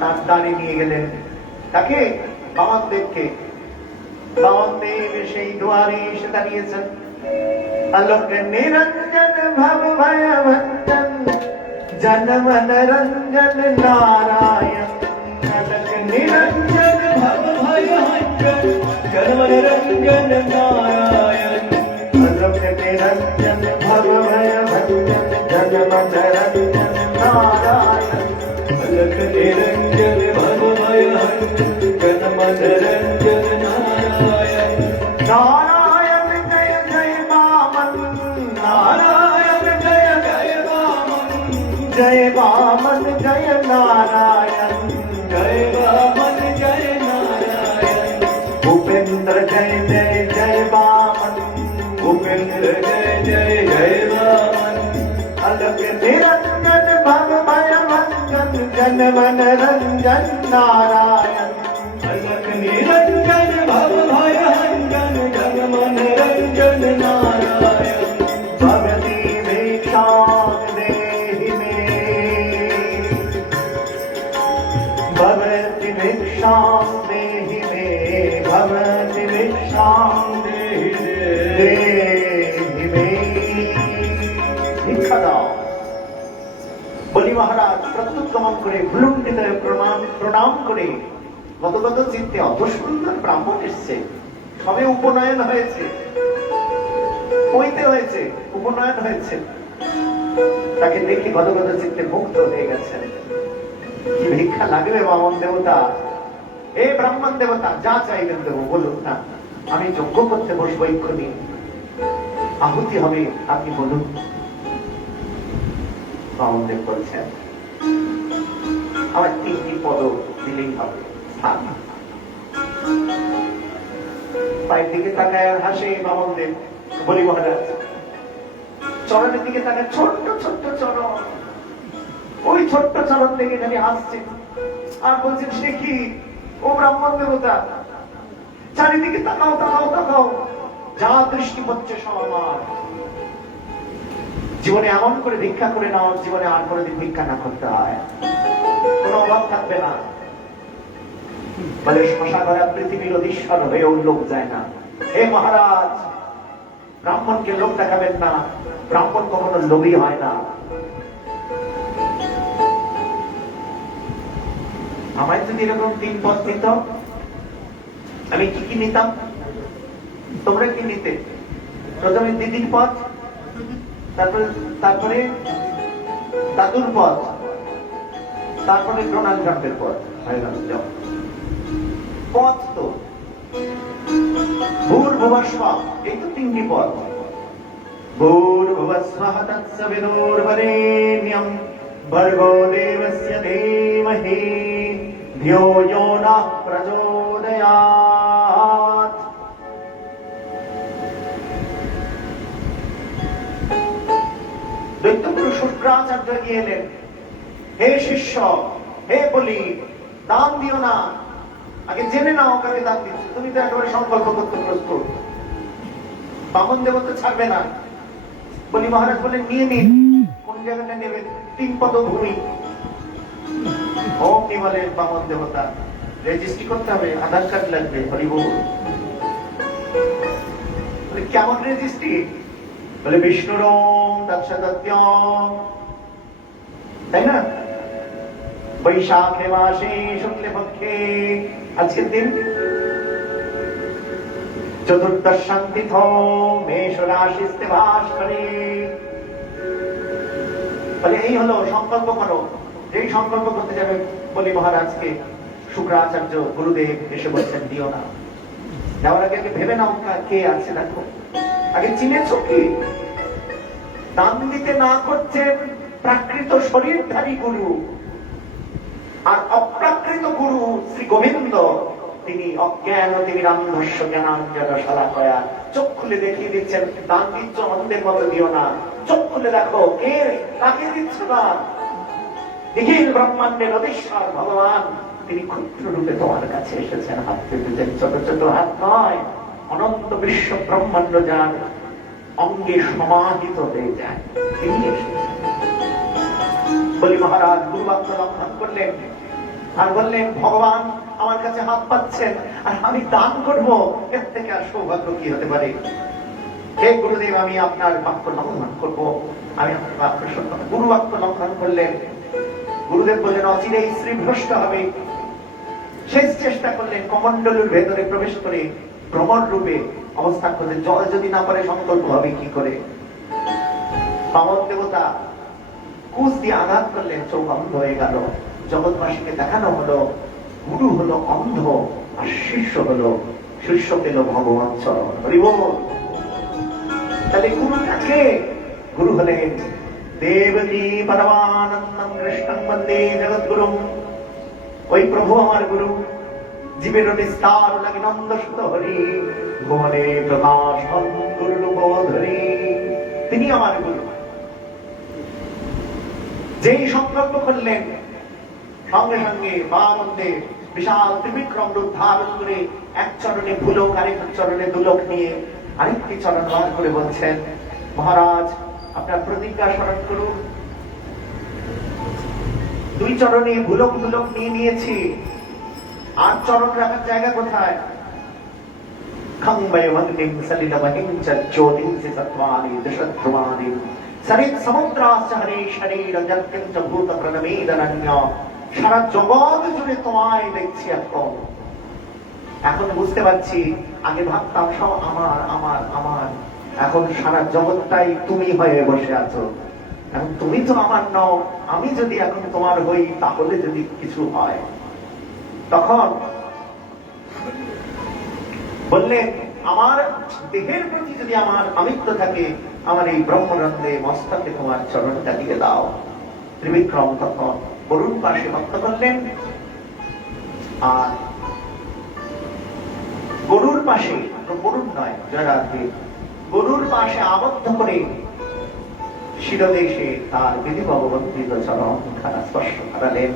তার দাঁড়ে নিয়ে গেলেন, তাকে বামনদেবকে বামদেব সেই দুয়ারে এসে দাঁড়িয়েছেন। আলোক নিরঞ্জন ভব ভয় ভঞ্জন জন মন রঞ্জন নারায়ণ। আলোক নিরঞ্জন ভব ভয় ভঞ্জন জন মন রঞ্জন নারায়ণ। আলোক নিরঞ্জন ভব ভয় ভঞ্জন জন মন রঞ্জন নারায়ণ। আলোক নিরঞ্জন ভব ভয় ভঞ্জন জন মন রঞ্জন নারায়ণ। নারায়ণ জয় জয় বামন, নারায়ণ জয় জয় বামন, জয় বামন জয় নারায়ণ, জয় বামন জয় নারায়ণ। ভূপেন্দ্র জয় জয় জয় বামন, ভূপেন্দ্র জয় জয় জয় বামন। আলোক নিরঞ্জন ভব ভয় ভঞ্জন জন মন রঞ্জন নারায়ণ। আলোক নিরঞ্জন ভব ভয় ভঞ্জন জন মন রঞ্জন নারায়ণ। ভগতি ভিক্ষাং দেহি মে, ভগতি ভিক্ষাং দেহি মে, ভগতি ভিক্ষাং দেহি মে। ভিক্ষা দাও। বলি মহারাজ প্রত্যুত্তম করে ভুলুণ্ঠিত প্রণাম করে গদগদ চিত্তে অত সুন্দর ব্রাহ্মণ এসছে, সবে উপনয়ন হয়েছে, হইতে হয়েছে, উপনয়ন হয়েছে, তাকে দেখে গদগদ চিত্তে মুগ্ধ হয়ে গেছেন। কি ভিক্ষা লাগবে বামন দেবতা? এ ব্রাহ্মণ দেবতা, যা চাইবেন দেবো, বলুন না, আমি যজ্ঞ করতে বসবো, এক্ষুনি আহুতি হবে, আপনি বলুন। বামন দেব বলছেন, আমার 3টি পদ দিলেই হবে। পায়ের দিকে তাকায় আর হাসে বামন দেব। বলি মহারাজ চরণের দিকে তাকায়, ছোট্ট ছোট্ট চরণ, ওই ছোট্ট চরণ থেকে খালি হাসছে আর বলছেন, সে কি ও ব্রাহ্মণ দেবতা, চারিদিকে তাকাও তাকাও তাকাও, যা দৃষ্টি হচ্ছে সব আমার। জীবনে এমন করে ভিক্ষা করে নাও, জীবনে আর কোনোদিন ভিক্ষা না করতে হয়, কোনো অভাব থাকবে না। বলে শশাধরা পৃথিবীর অধীশ্বর হয়েও লোক যায় না। হে মহারাজ, ব্রাহ্মণকে লোক দেখাবেন না, ব্রাহ্মণ কখনো লোভী হয় না। আমায় যদি এরকম 3 পদ দিত, আমি কি কি নিতাম? তোমরা কি নিতে? প্রথমে দিদির পদ, তারপরে দাদুর পদ, তারপরে ডোনাল্ড ট্রাম্পের পদ। পদ তো ভূর্ভুবস্বঃ, এই তো 3টি পদ। ভূর্ভুবস্বঃ তৎসবিতুর্বরেণ্যং ভর্গো দেবস্য ধীমহি ধিয়ো यो নঃ প্রচোদয়াৎ। দৈত্যগুরু শুক্রাচার্য গিয়ে এলেন, হে শিষ্য, হে বলি, দান দিও না, আগে জেনে নাও কাকে দান দিচ্ছ। তুমি তো একেবারে সংকল্প করতে প্রস্তুত। বামন দেব তো ছাড়বে না। বলি মহারাজ বলে, নিয়ে নিন। কোন জায়গাটা নেবেন? 3 পদ ভূমি। অমনি বলে বামন দেবতা, রেজিস্ট্রি করতে হবে, আধার কার্ড লাগবে। বলি বল, কেমন রেজিস্ট্রি? বলে বিষ্ণুরম দক্ষদত্যম, তাই না? বৈশাখে মাসে শুক্লে পক্ষে, আজকের দিন চতুর্দশাং তিথৌ মেষ রাশিস্তে ভাস্করে। বলে এই হলো সংকল্প করো। যেই সংকল্প করতে যাবে বলি মহারাজকে শুক্রাচার্য গুরুদেব এসে বলছেন, দিও না। যাওয়ার আগে ভেবে নাও কে আছে, দেখো আগে চিনেছ কি। দান দিতে না করছেন প্রাকৃত শরীরধারী গুরু, আর অপ্রাকৃত গুরু শ্রী গোবিন্দ, তিনি অজ্ঞান তিমিরান্ধস্য জ্ঞানাঞ্জন শলাকয়া, চোখ খুলে দেখিয়ে দিচ্ছেন, দান দিচ্ছ অন্ধের মতো দিও না, চোখ খুলে দেখো কে কাকে দিচ্ছ না। নিখিল ব্রহ্মাণ্ডের অধীশ্বর ভগবান, তিনি ক্ষুদ্র রূপে তোমার কাছে এসেছেন, হাত পেতেছেন, ছোট ছোট হাত নয়, অনন্ত বিশ্ব ব্রহ্মাণ্ড যার অঙ্গে সমাহিত হয়ে যায়, তিনি এসেছেন। বলি মহারাজ গুরুবাক্য লঙ্ঘন করলেন, আর বললেন, ভগবান আমার কাছে হাত পাচ্ছেন আর আমি দান করব, এর থেকে আর সৌভাগ্য কি হতে পারে? হে গুরুদেব, আমি আপনার বাক্য লঙ্ঘন করব, আমি আপনার বাক্য শুনব। গুরু বাক্য লঙ্ঘন করলেন। গুরুদেব বললেন, অচিরেই স্ত্রী ভ্রষ্ট হবে। শেষ চেষ্টা করলেন কমণ্ডলুর ভেতরে প্রবেশ করে ভ্রমণ রূপে অবস্থান করলেন। জল যদি না পারে সংকল্প হবে কি করে? বামন দেবতা কুশ দিয়ে আঘাত করলেন, চোখ অন্ধ হয়ে গেল। জগৎবাসীকে দেখানো হলো গুরু হলো অন্ধ আর শিষ্য পেল ভগবান চরণ। হরি বল। তাহলে গুরু কাকে? গুরু হলেন দেবকী পরমানন্দম কৃষ্ণং বন্দে জগদ্গুরুম। ওই প্রভু আমার গুরু, জীবের নিস্তার লাগি নন্দ সুত হরি, ভুবনে প্রকাশ গুরু রূপ ধরি। তিনি আমার গুরু। যেই সংকল্প করলেন, সঙ্গে সঙ্গে বামন্দে বিশাল ত্রিবিক্রম রূপ ধারণ করে এক চরণে ভুলোক, আরেক চরণে দুলোক নিয়ে আরেকটি চরণ বার করে বলছেন, মহারাজ আপনার প্রতিজ্ঞা স্মরণ করুন। দুই চরণে ভুলক দুলক নিয়ে নিয়েছি, আর চরণ রাখার জায়গা কোথায়? খংবয় মগ্নিম সলিলমহিম জ্যোতিং সত্ত্বানি দশধ্রুবানি সরিত সমুদ্রাশ্চ হরে শরীর জগৎ চ ভূত প্রণমেদনন্য। সারা জগৎ জুড়ে তোমায় দেখছি এখন বুঝতে পারছি। আগে ভাবতাম সব আমার আমার আমার, এখন সারা জগৎটাই তুমি হয়ে বসে আছো। এখন তুমি তো আমার নও, আমি যদি এখন তোমার হই তাহলে যদি কিছু হয়। তখন বললেন, আমার দেহের প্রতি যদি আমার আমিত্ব থাকে, আমার এই ব্রহ্মরন্ধ্রে মস্তকে তোমার চরণটা দিয়ে দাও। ত্রিবিক্রম তখন বরুণ পাশে ভক্ত করলেন, আর গরুর পাশে, বরুণ নয় জয়রাধে, গরুর পাশে আবদ্ধ করে শিরদেশে তার বিধি ভগবন্তিত চরণ খানা স্পর্শ করালেন,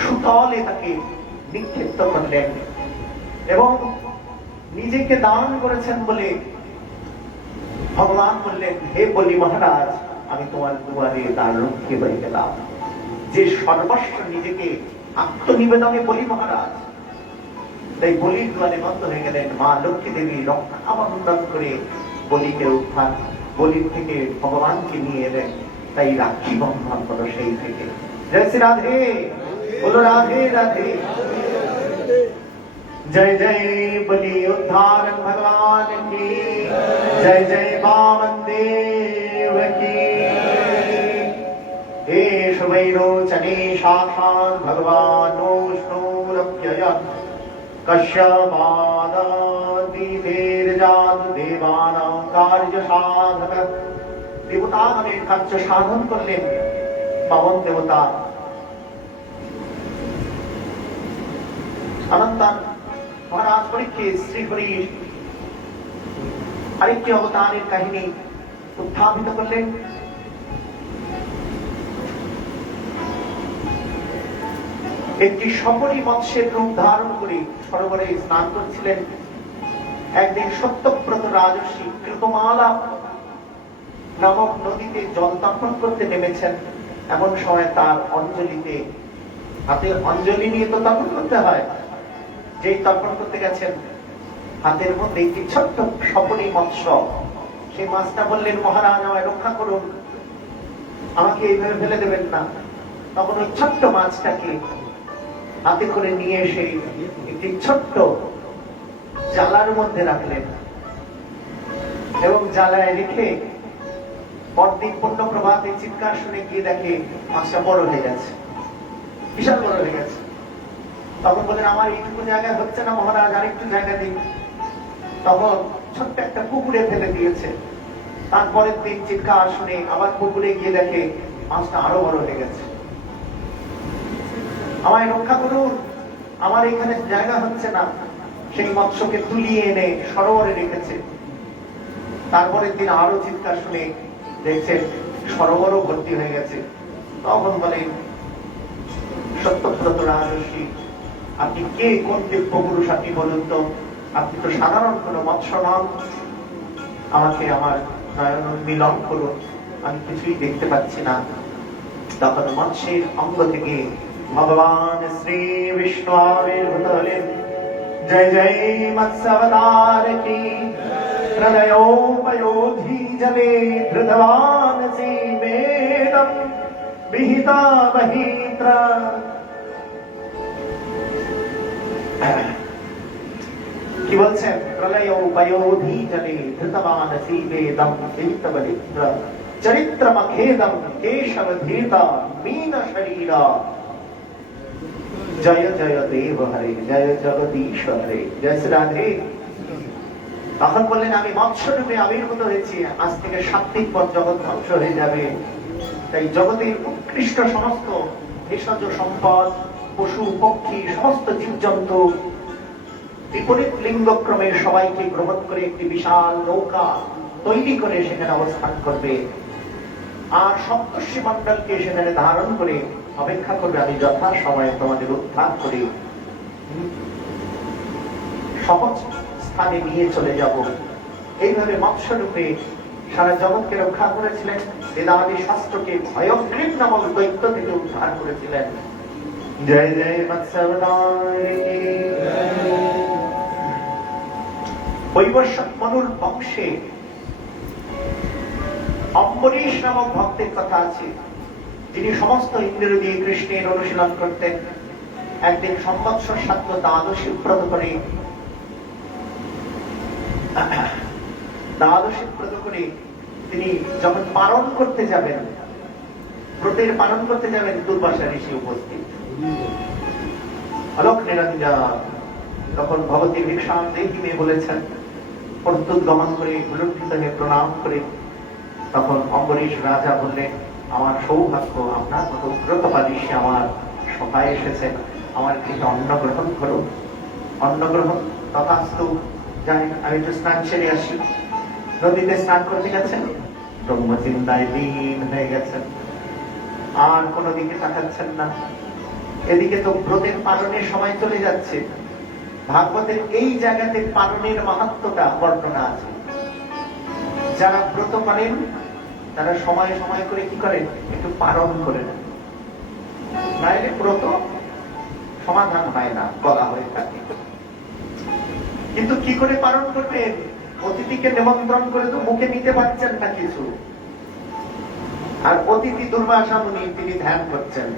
সুতলে তাকে নিক্ষিপ্ত করলেন এবং নিজেকে দান করেছেন বলে ভগবান বললেন, হে বলি মহারাজ, আমি তোমার দুয়ারে দ্বার রক্ষী হয়ে গেলাম। যে সর্বস্ব নিজেকে আত্মনিবেদনে বলি মহারাজ, তাই বলির দুয়ারে বন্ধ হয়ে গেলেন। মা লক্ষ্মী দেবী রক্ষাবন্ধন করে বলিকে উদ্ধার, বলির থেকে ভগবানকে নিয়ে এলেন। তাই রাখি বন্ধন হলো সেই থেকে। জয় শ্রী রাধে, বলো রাধে রাধে। जय जय बलि उद्धारक भगवान की, जय जय वामन देव की। एष वैरोचने साक्षात् भगवानो विष्णुरव्ययः, कश्यपादादिभिर्जातु देवानां कार्यसाधक। দেবতাগণের কার্য সাধন করলেন পাবন দেবতা অনন্তর মহারাজ পরীক্ষিত শ্রীহরির আরেকটি অবতারের কাহিনী উত্থাপিত করলেন। একটি সপরি মৎস্যের রূপ ধারণ করে সরোবরে স্নান করছিলেন। একদিন সত্যব্রত রাজর্ষি কৃতমালা নামক নদীতে জল তর্পণ করতে নেমেছেন। এমন সময় তার অঞ্জলিতে, হাতে অঞ্জলি নিয়ে তো তর্পণ করতে হয়, যেই তর্পণ করতে গেছেন হাতের মধ্যে একটি ছোট্ট সপরি মৎস্য। সেই মাছটা বললেন, মহারাজ আমায় রক্ষা করুন, আমাকে এইভাবে ফেলে দেবেন না। তখন ওই ছোট্ট মাছটাকে হাতে করে নিয়ে এসে একটি ছোট্ট জালার মধ্যে রাখলেন এবং জালায় রেখে পরদিন পূর্ণ প্রভাতে চিৎকার শুনে গিয়ে দেখে মাছটা বড় হয়ে গেছে, বিশাল বড় হয়ে গেছে। তখন বলেন, আমার এইটুকু জায়গায় হচ্ছে না মহারাজ, আরেকটু জায়গা দিন। তখন ছোট্ট একটা পুকুরে ফেলে দিয়েছে। তারপরের দিন চিৎকার শুনে আবার পুকুরে গিয়ে দেখে মাছটা আরো বড় হয়ে গেছে। আমায় রক্ষা করুন, আমার এখানে জায়গা হচ্ছে না। সেই মৎস্যকে তুলিয়ে এনে সরোবরে রেখেছে। তারপরের দিন আরো চিৎকার শুনে দেখছে সরোবরও ভর্তি হয়ে গেছে। তখন বলেন, সত্যব্রত রাজর্ষি, আপনি কে, কোন দিব্য পুরুষ আপনি বলুন তো? আপনি তো সাধারণ কোন মৎস্য নন। আমাকে আমার নয়ন মিলন করুন, আমি কিছুই দেখতে পাচ্ছি না। তখন মৎস্যের অঙ্গ থেকে ভগবান শ্রী विष्णु आविर्भूत हलेन। जय जय मत्स्यावतार की। प्रलयोपयोधि जले धृतवान् वेदं विहिता बहित्र। কি বলছেন? প্রলয়োপয়োধি জলে ধৃতবান বেদম বিহিত বহিত্র। চরিত্রমখেদম কেশবধীতা मीन शरीर। जय जय देव हरे, जय जगदीश हरे। जय श्री राधे। তখন বললেন আমি মৎস্যরূপে আবির্ভূত হয়েছি, আজ থেকে 7 দিন পর জগৎ ধ্বংস হয়ে যাবে। তাই জগতের উৎকৃষ্ট সমস্ত ভেষজ সম্পদ, পশু পক্ষী, সমস্ত জীবজন্তু বিপরীত লিঙ্গক্রমে সবাইকে গ্রহণ করে একটি বিশাল নৌকা তৈরি করে সেখানে অবস্থান করবে। আর সপ্তর্ষি মণ্ডলকে সেখানে ধারণ করে অপেক্ষা করবে আমি যথা সময়ে তোমাদের উদ্ধার করে সহজ স্থানে নিয়ে চলে যাব। এইভাবে মৎস্যরূপে সারা জগৎকে রক্ষা করেছিলেন। বেদাদি শাস্ত্রকে ভয়গ্রীব নামক দৈত্য থেকে উদ্ধার করেছিলেন। জয় জয় মৎস্যাবতার। বৈবস্বত মনুর বংশে অম্বরীশ নামক ভক্তের কথা আছে, যিনি সমস্ত ইন্দ্রিয় দিয়ে কৃষ্ণের অনুশীলন করতেন। একদিন সংবৎসর সাধ্য দ্বাদশী ব্রত করে তিনি যখন পালন করতে যাবেন, ব্রতের পালন করতে যাবেন, দুর্বাসা ঋষি উপস্থিত। অলোক নিরঞ্জন তখন ভগবতী ভিক্ষাম দেহিমে বলেছেন, প্রত্যুত গমন করে উলুণ্ঠিত হয়ে প্রণাম করে তখন অম্বরীশ রাজা বললেন, আমার সৌভাগ্য, আপনার মতো উগ্রতপা ঋষি আমার সভায় এসেছেন, আমার কিছু অন্ন গ্রহণ করুন। অন্ন গ্রহণ তথাস্তু। জানি আমি একটু স্নান সেরে আসি। নদীতে স্নান করতে গেছেন, ব্রহ্মচিন্তায় লীন হয়ে গেছেন, আর কোন দিকে তাকাচ্ছেন না। এদিকে তো ব্রতের পালনের সময় চলে যাচ্ছে। ভাগবতের এই জায়গাতে পালনের মাহাত্ম্যটা বর্ণনা আছে। যারা ব্রত করেন তারা সময় সময় করে কি করেন, একটু পালন করে নেন, নাইলে ব্রত সমাধান হয় না, বলা হয়ে থাকে। কিন্তু কি করে পালন করবেন? অতিথিকে নিমন্ত্রণ করে তো মুখে নিতে পারছেন না কিছু, আর অতিথি দুর্বাসা মুনি তিনি ধ্যান করছেন।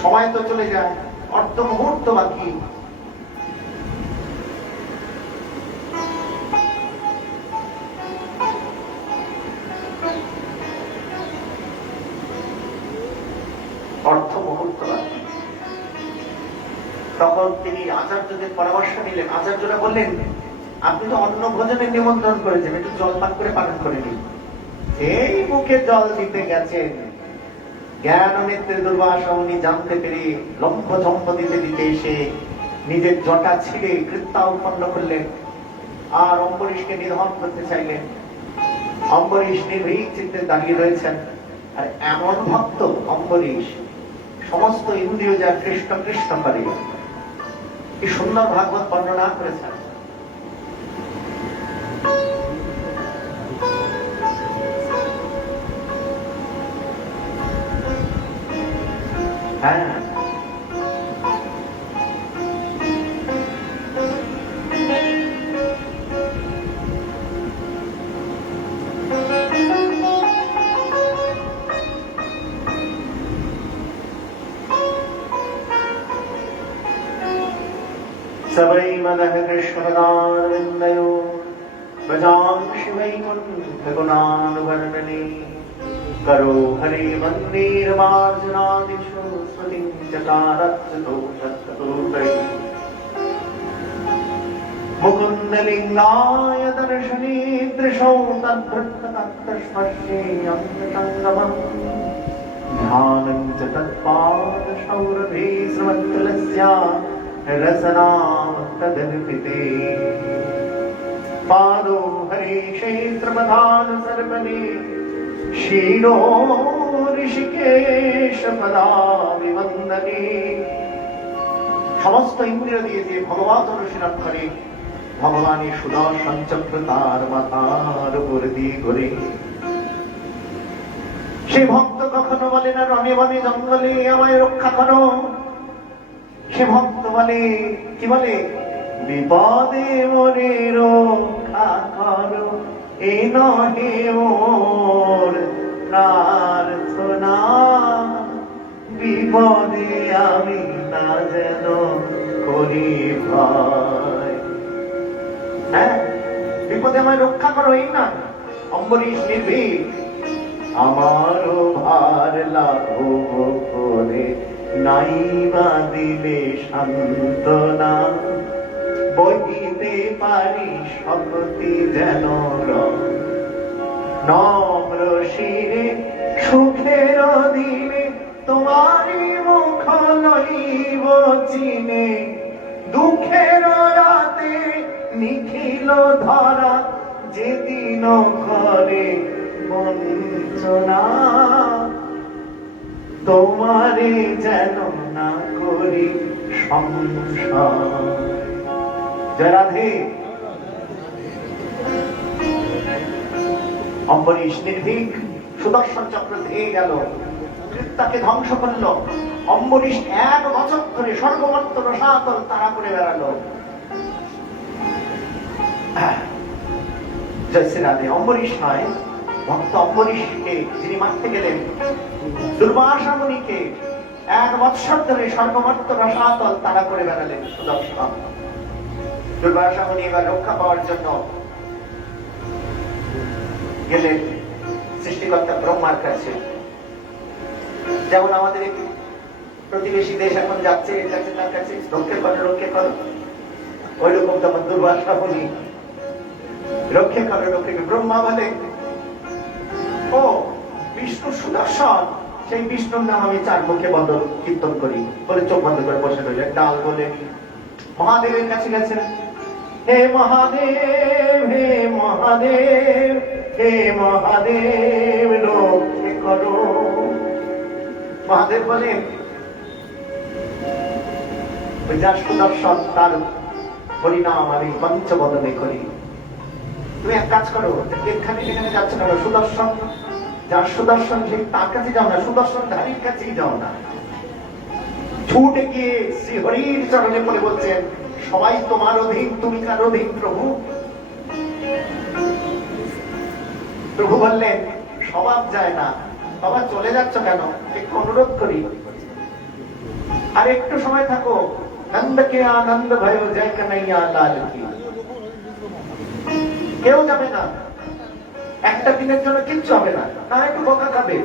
সময় তো চলে যায়, অর্ধ মুহূর্ত বাকি। অর্ধ মুহূর্ত বাকি। তখন তিনি আচার্যদের পরামর্শ নিলেন। আচার্যরা বললেন, আপনি তো অন্ন ভোজনের নিমন্ত্রণ করেছেন, একটু জল পান করে পালন করে নিন। এই মুখে জল দিতে গেছেন, জ্ঞান নেত্রে দুর্বাসা মুনি জানতে পেরে লম্ব জম্ব দিতে দিতে এসে নিজের জটা ছিঁড়ে কৃত্যা উৎপন্ন করলেন, আর অম্বরীশকে নিধন করতে চাইলেন। অম্বরীশ নির্ভীক চিত্তে দাঁড়িয়ে রয়েছেন। আর এমন ভক্ত অম্বরীশ, সমস্ত ইন্দ্রিয় যা কৃষ্ণ কৃষ্ণ করে, কি সুন্দর ভাগবত বর্ণনা করেছেন। হ্যাঁ, सबई मनः कृष्णदानन्दयो भजांसि वैकुण्ठगुणानुवर्णने करो हरे मन्दिरमार्जनादिषु स्वतिं चकारच्युतो शततोषै मुकुन्दलिङ्गाय दर्शने दृशौ तद्भृत्ततस्पर्शेऽमृतङ्गमम् ध्यानं च तत्पादशौरभे स्रवत्तुलस्य रसनां तदर्पिते पादो हरे क्षेत्रपदानुसर्पणे शीलो ऋषिकेश पदाभिवन्दने। সমস্ত ইন্দ্রিয় দিয়ে যে ভগবান অনুশীলন করে, ভগবানের সুদর্শন চক্র তার মাথার উপর দিয়ে ঘোরে। সে ভক্ত কখনো বলে না, রণে বনে জঙ্গলে আমায় রক্ষা করো। সে ভক্ত বলে, কি বলে, বিপদে মোরে রক্ষা করো, এ নহে মোর প্রার্থনা, বিপদে আমি না যেন করি ভয়। হ্যাঁ, বিপদে আমায় রক্ষা করো এই না। অম্বরীশ নির্ভীক, আমারও ভার লাঘব করে নাইবা দিলে সান্ত্বনা, বহিতে পারি শক্তি যেন নম্র শিরে সুখের দিনে তোমারই মুখ লইব চিনে, দুঃখের রাতে নিখিল ধরা যেদিন করে বঞ্চনা, তোমারে যেন না করি সংশয়। জয় রাধে। অম্বরীশ নির্ভীক, সুদর্শন চক্র ধেয়ে গেল, তাকে ধ্বংস করল। অম্বরীশ 1 বছর ধরে স্বর্গমর্ত রসাতল তারা করে বেড়ালো। জয় শ্রী রাধে। অম্বরীশ নয়, ভক্ত অম্বরীশকে যিনি মারতে গেলেন, দুর্বাসা মুনিকে 1 বৎসর ধরে স্বর্গমর্ত রসাতল তারা করে বেড়ালেন সুদর্শন। দুর্বাসা মুনি এবার রক্ষা পাওয়ার জন্য গেলেন সৃষ্টিকর্তা ব্রহ্মার কাছে। যেমন আমাদের প্রতিবেশী দেশ এখন যাচ্ছে এর কাছে তার কাছে, রক্ষে করো রক্ষে করো, ওই রকম তখন দুর্বাসা মুনি রক্ষে করো রক্ষে করো। ব্রহ্মা বলে, ও বিষ্ণু সুদর্শন, সেই বিষ্ণুর নাম আমি 4 মুখে বদল কীর্তন করি বলে চোখ বন্ধ করে বসে রইলেন। ডাল বলে মহাদেবের কাছে গেছেন, হে মহাদেব, হে মহাদেব, হে মহাদেব রক্ষে করো। মহাদেব বলেন, ওই যা সুদর্শন তার হরিনাম আমি পঞ্চবদনে করি, তুমি এক কাজ করো, এখানে যেখানে যাচ্ছ না, সুদর্শন যার সুদর্শন সেই তার কাছে যাও না, সুদর্শন ধারীর কাছেই যাও না। ছুটে গিয়ে শ্রী হরির চরণে পড়ে বলছেন, সবাই তোমার অধীন, তুমি কার অধীন প্রভু? প্রভু বললেন, স্বভাব যায় না, বাবা চলে যাচ্ছ কেন, একটু অনুরোধ করি, আর একটু সময় থাকো। নন্দকে আনন্দ भयो জয় কানাইয়া লাল কি। কেউ যাবে না, একটা দিনের জন্য কিচ্ছু হবে না, না একটু বকা খাবে।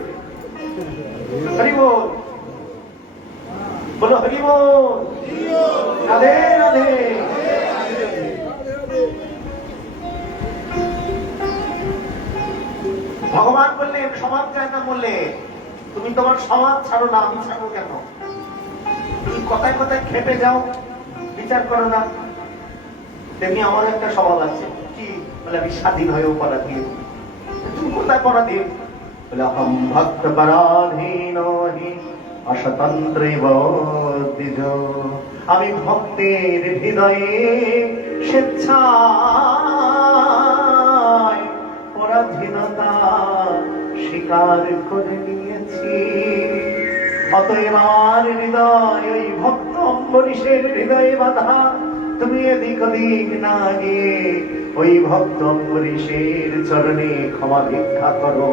হরি বল, বলো হরি বল, রাধে রাধে। ভগবান বললেন, সমাজ যায় না বললে, তুমি তোমার সমাজ ছাড়ো না, আমি ছাড়ো কেন? তুমি কথায় কথায় খেপে যাও, বিচার করো না। তেমনি আমার একটা স্বভাব আছে, কি বলে, আমি স্বাধীন হয়ে অপরাধী। তুমি কোথায় অপরাধী? বলে হম ভক্ত পরাধীন অস্বতন্ত্র, আমি ভক্তের হৃদয়ে স্বেচ্ছায় পরাধীনতা স্বীকার করে নিয়েছি। অতএব আমার হৃদয় ওই ভক্ত অম্বরীশের হৃদয়ে বাধা, তুমি এদিক ওদিক না গিয়ে ওই ভক্ত অম্বরীশের চরণে ক্ষমা ভিক্ষা করো।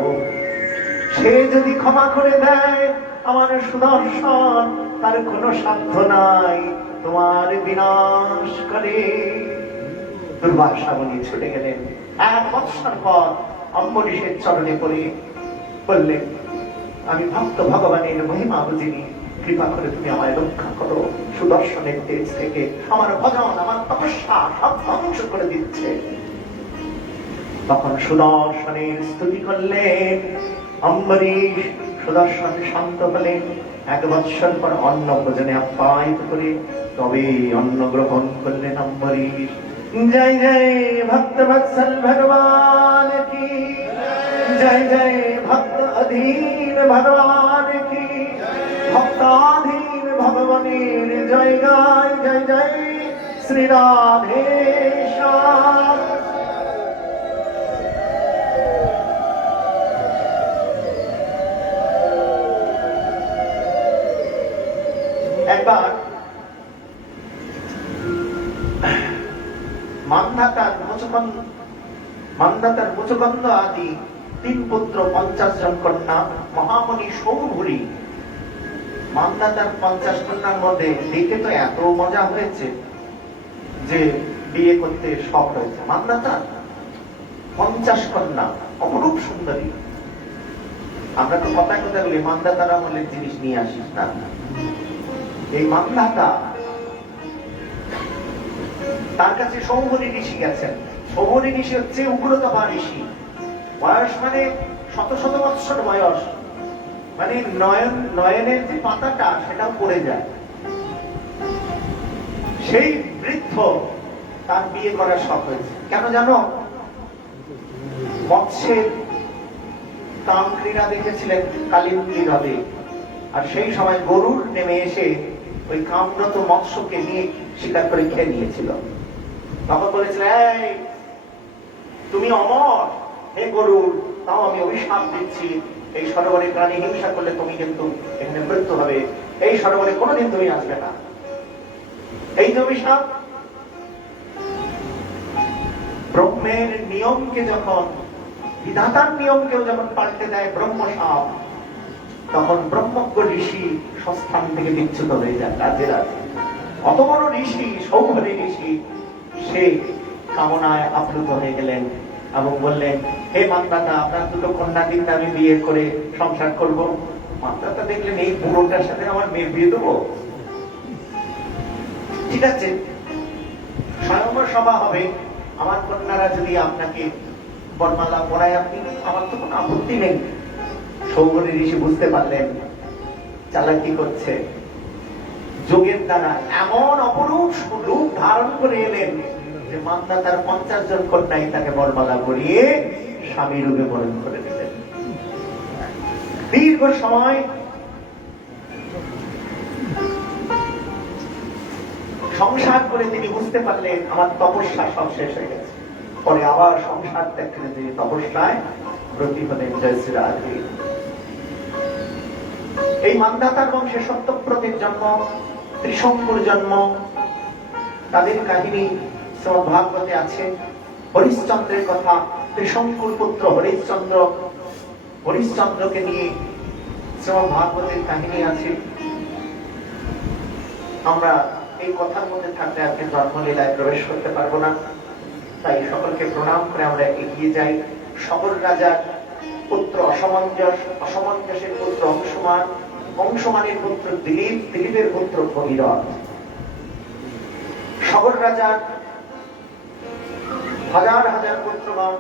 সে যদি ক্ষমা করে দেয়, আমার সুদর্শন তার কোনো সাধ্য নাই তোমার বিনাশ করে। দুর্বাসা মুনি ছুটে গেলেন। 1 বৎসর পর অম্বরীশের চরণে পড়ে বললেন, আমি ভক্ত ভগবানের মহিমা বুঝিনি, কৃপা করে তুমি আমায় রক্ষা করো। সুদর্শনের তেজ থেকে আমার ভজন, আমার তপস্যা সব ধ্বংস করে দিচ্ছে। তখন সুদর্শনের স্তুতি করলেন অম্বরীশ। সুদর্শন শান্ত হলেন। 1 বৎসর পর অন্ন ভোজনে আপ্যায়িত করে তবে অন্ন গ্রহণ করলেন অম্বরীশ। জয় জয় ভক্ত বৎসল ভগবান কি, জয় জয় ভক্ত অধীন ভগবান কি, ভক্তাধীন ভগবানের জয় গায়, জয় জয় শ্রী রাধেশ্যাম। একবার মান্ধাতার মুচকন্দ আদি 3 পুত্র 50 জন কন্যা, মহামণি সৌভূরি। মান্ধাতার 50 কন্যার মধ্যে দেখে তো এত মজা হয়েছে যে বিয়ে করতে শখ হয়েছে। মান্ধাতা 50 কন্যা, অপরূপ সুন্দরী। আমরা তো কথায় কথা বলি মান্ধাতার আমলের জিনিস নিয়ে আসিস না। এই মান্ধাতা, তার কাছে সৌভূরি ঋষি গেছেন। সৌভূরি ঋষি হচ্ছে উগ্রতপা ঋষি। বয়স মানে শত শত বৎসর বয়স, মানে নয়নের যে পাতাটা সেটাও পড়ে যায়। সেই বৃদ্ধ, তার বিয়ে করার শখ হয়েছে। কেন জানো? মৎস্যের কাম ক্রীড়া দেখেছিলেন কালিন্দী হ্রদে, আর সেই সময় গরুর নেমে এসে ওই কামরত মৎস্যকে নিয়ে শিকার করে খেয়ে নিয়েছিল। তখন বলেছিল, এই তুমি অমর হে গরুর, তাও আমি অভিশাপ দিচ্ছি, এই সরোবরে প্রাণী হিংসা করলে তুমি কিন্তু এখানে মৃত্যু হবে, এই সরোবরে কোনোদিন তুমি আসবে না। এই যে অভিশাপ। ব্রহ্মের নিয়মকে যখন, বিধাতার নিয়মকেও যখন পাল্টে দেয় ব্রহ্মশাপ, তখন ব্রহ্মজ্ঞ ঋষি সংস্থান থেকে বিচ্যুত হয়ে যায় রাজে রাজে। অত বড় ঋষি, সৌভূরি ঋষি, সে কামনায় আপ্লুত হয়ে গেলেন এবং বললেন, হে মান্ধাতা, আপনার 2 কন্যা দিন আমি বিয়ে করে সংসার করব। মান্ধাতা দেখলেন এই বুড়োটার সাথে আমার মেয়ের বিয়ে দেবো? ঠিক আছে, স্বয়ম্বর সভা হবে, আমার কন্যারা যদি আপনাকে বরমালা পরায়, আপনি, আমার তো কোনো আপত্তি নেই। সৌভূরি ঋষি বুঝতে পারলেন চালাকি করছে। যোগের দ্বারা এমন অপরূপ রূপ ধারণ করে এলেন যে মান্ধাতার 50 জন কন্যাই তাকে বরমালা পরিয়ে স্বামী রূপে বরণ করে দিলেন। দীর্ঘ সময় সংসার করে তিনি বুঝতে পারলেন আমার তপস্যা সব শেষ হয়ে গেছে। পরে আবার সংসার ত্যাগ করে তিনি তপস্যায় ব্রতী হলেন। জয় শ্রী রাধে। এই মান্ধাতার বংশে সত্যব্রতের জন্ম, ত্রিশঙ্কুর জন্ম, তাদের কাহিনী শ্রীমদ্ ভাগবতে আছে। হরিশ্চন্দ্রের কথা, ত্রিশঙ্কুর পুত্র হরিশ্চন্দ্র, হরিশ্চন্দ্রকে নিয়ে শ্রীমদ্ ভাগবতের কাহিনী আছে। আমরা এই কথার মধ্যে থাকলে আজকে জন্মলীলায় প্রবেশ করতে পারবো না, তাই সকলকে প্রণাম করে আমরা এগিয়ে যাই। সগর রাজার পুত্র অসমঞ্জস, অসমঞ্জসের পুত্র অংশমান, অংশমানের পুত্র দিলীপ, দিলীপের পুত্র ভগীরথ। সগর রাজার হাজার হাজার পুত্রগণ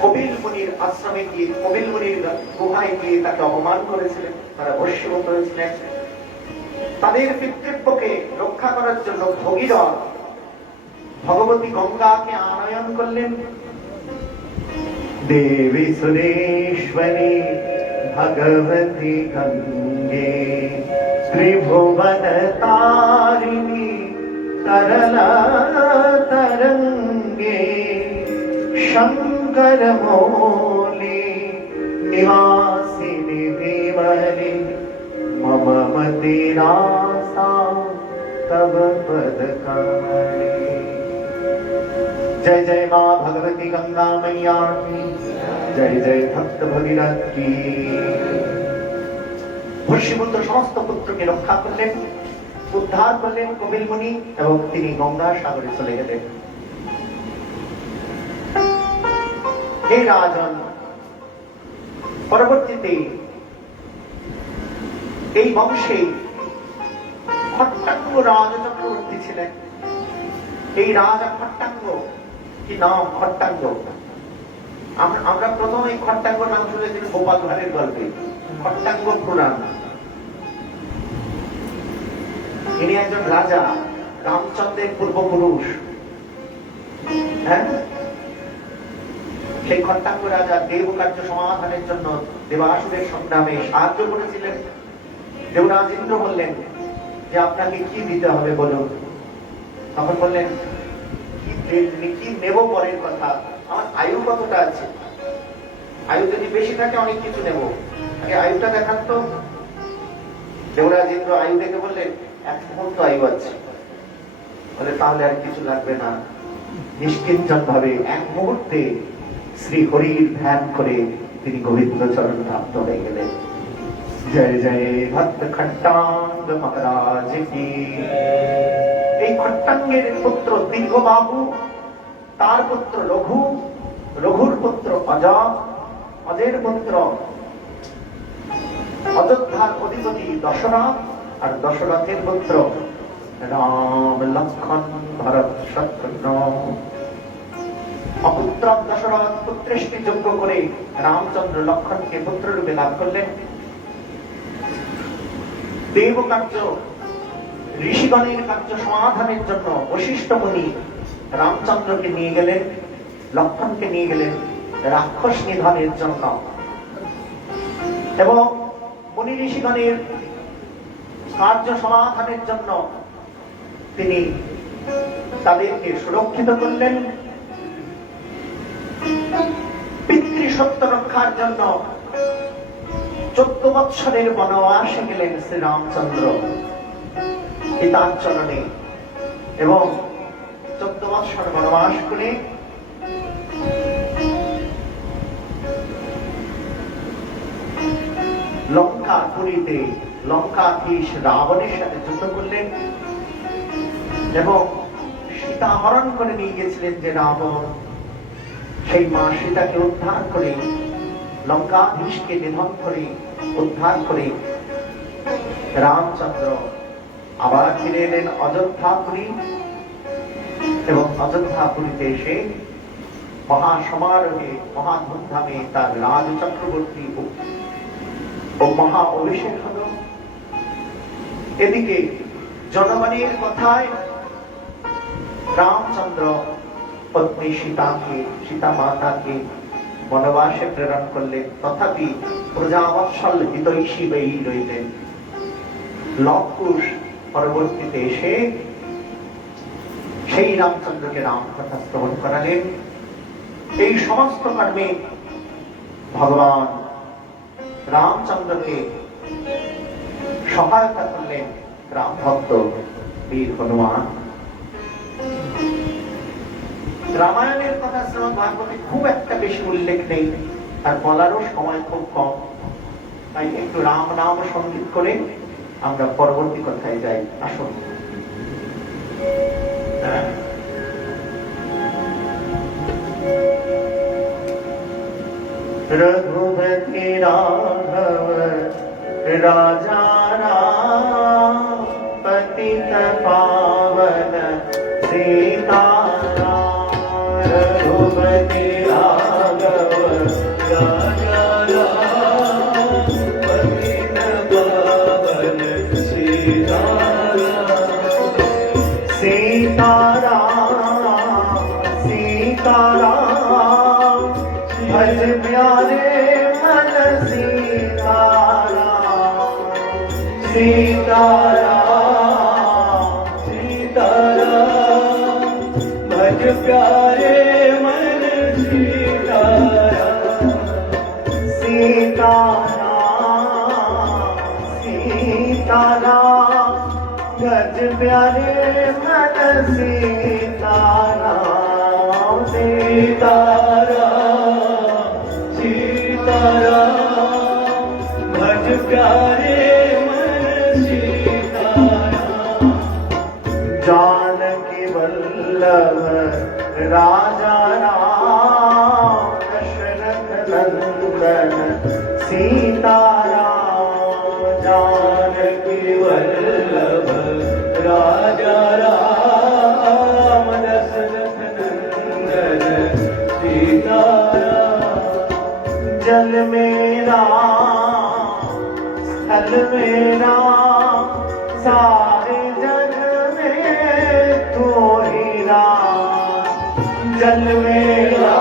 কপিল মুনির আশ্রমে গিয়ে, কপিল মুনির গুহায় গিয়ে তাকে অপমান করেছিলেন, তারা বশীভূত হয়েছিলেন। তাদের পিতৃব্যকে রক্ষা করার জন্য ভগীরথ ভগবতী গঙ্গাকে আনয়ন করলেন। দেবী সুরেশ্বরী ভগবতী গঙ্গে, ত্রিভুবন তারিণী তরলা তরঙ্গে, শঙ্কর মৌলি নিবাসিনী দেবরে, মম মতি রাসা তব পদ কামলে। जय जय मां भगवती गंगा मैया की, जय जय भक्त भगीरथ की। বশীভূত সমস্ত পুত্রকে রক্ষা করলেন, উদ্ধার করলেন কপিল মুনি, এবং তিনি গঙ্গা সাগরে চলে গেলেন। হে রাজন, পরবর্তীতে এই বংশে খট্টাঙ্গ রাজ চক্রবর্তী ছিলেন। এই রাজা খট্টাঙ্গ, কি নাম খট্টাঙ্গ। আমরা প্রথম এই খট্টাঙ্গ নাম শুনেছি গোপাল ভাঁড়ের গল্পে, খট্টাঙ্গ পুরাণ। ইনি একজন রাজা, রামচন্দ্রের পূর্বপুরুষ। হ্যাঁ, সেই খট্টাঙ্গ রাজা দেব কার্য সমাধানের জন্য দেবাসুরের সংগ্রামে সাহায্য করেছিলেন। দেবরাজ ইন্দ্র বললেন যে আপনাকে কি দিতে হবে বলুন। তখন বললেন, কি নেব পরের কথা, আমার আয়ু কতটা আছে, আয়ু যদি বেশি থাকে অনেক কিছু নেব, আগে আয়ুটা দেখান তো। দেবরাজ ইন্দ্র আয়ু দেখে বললেন, 1 মুহূর্ত আয়ু আছে। বলে তাহলে আর কিছু লাগবে না, নিষ্কিঞ্চন ভাবে এক মুহূর্তে শ্রী হরির ধ্যান করে তিনি গোবিন্দ চরণ প্রাপ্ত হয়ে গেলেন। জয় জয় ভক্ত খট্টাঙ্গ মহারাজ কি। এই খট্টাঙ্গের পুত্র দীর্ঘবাহু, তার পুত্র রঘু, রঘুর পুত্র অজ, অজের পুত্র অযোধ্যার অধিপতি দশরথ, আর দশরথের পুত্র রাম লক্ষ্মণ ভরত শত্রুঘ্ন। অপুত্র দশরথ পুত্রেষ্টি যজ্ঞ করে রামচন্দ্র লক্ষ্মণকে পুত্র রূপে লাভ করলেন। দেবকার্য, ঋষিগণের কার্য সমাধানের জন্য বশিষ্ঠ মুনি রামচন্দ্রকে নিয়ে গেলেন, লক্ষ্মণকে নিয়ে গেলেন রাক্ষস নিধনের জন্য। এবং মুনি ঋষিগণের কার্য সমাধানের জন্য তিনি তাদেরকে সুরক্ষিত করলেন। পিতৃসত্য রক্ষার জন্য 14 বৎসরের বনবাসে গেলেন শ্রী রামচন্দ্র পিতার চরণে, এবং 14 বৎসর বনবাস করে লঙ্কা পুরীতে লঙ্কাধীশ রাবণের সাথে যুদ্ধ করলেন এবং সীতা হরণ করে নিয়ে গেছিলেন যে রাবণ। সেই মা সীতাকে উদ্ধার করে, লঙ্কাধীশকে নিধন করে উদ্ধার করে রামচন্দ্র আবার ফিরে এলেন অযোধ্যাপুরী, এবং অযোধ্যাপুরীতে এসে মহা সমারোহে মহা ধুমধামে তার রাজ চক্রবর্তী ও মহা অভিষেক হল। এদিকে জনগণের কথায় রামচন্দ্র পত্নী সীতা মাতাকে বনবাসে প্রেরণ করলেন, তথাপি প্রজাবৎসল হিতৈষী হয়েই রইলেন। লবকুশ পরবর্তীতে এসে সেই রামচন্দ্রকে রাম কথা শ্রবণ করালেন। এই সমস্ত কর্মে ভগবান রামচন্দ্রকে সহায়তা করলেন রাম ভক্ত বীর হনুমান। রামায়ণের কথা শ্রীমদ ভাগবতে খুব একটা বেশি উল্লেখ নেই, আর বলারও সময় খুব কম, তাই একটু রাম নাম সঙ্গীত করে আমরা পরবর্তী কথায় যাই। আসুন। रघुपति राघव राजा राम पतित पावन सीताराम। रघुपति राघव राजा राम पतित पावन सीताराम। सीताराम सीताराम भज प्यारे मन सीताराम। सीताराम सीताराम भज प्यारे मन सीताराम। सीताराम सीताराम भज प्यारे मन सीताराम। सीताराम सीताराम भज प्यारे मन सीताराम। जानकी वल्लभ राजा राम दशरथ नंदन सीताराम। जानकी वल्लभ राजा राम दशरथ नंदन सीताराम। जल मेरा स्थल मेरा सारे जग में तू ही राम। जल मेरा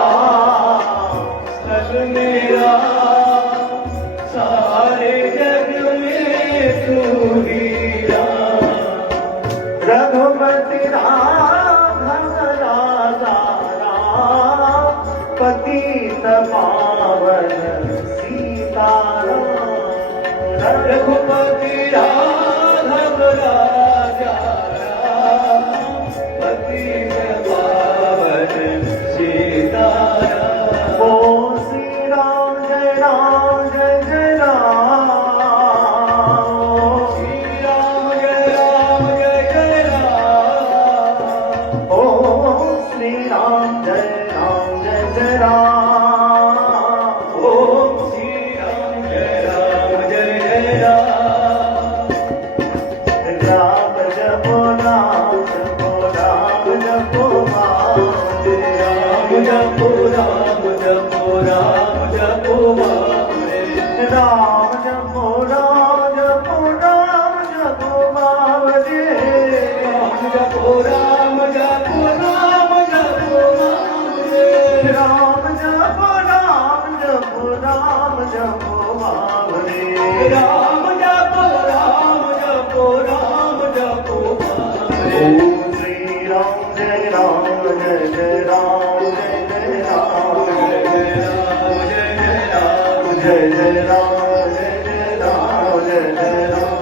स्थल मेरा सारे जग में तू ही राम। रघुपति राघव राजा राम पतित पावन सीताराम। रघुपति राघव राजा राम पतित पावन जपो राम जपो राम जपो राम जपो राम जपो राम जपो राम रे राम जपो राम जपो राम जपो ओम श्री राम जय राम जय जय राम जय जय राम जय जय राम जय जय राम जय जय राम जय जय राम जय जय राम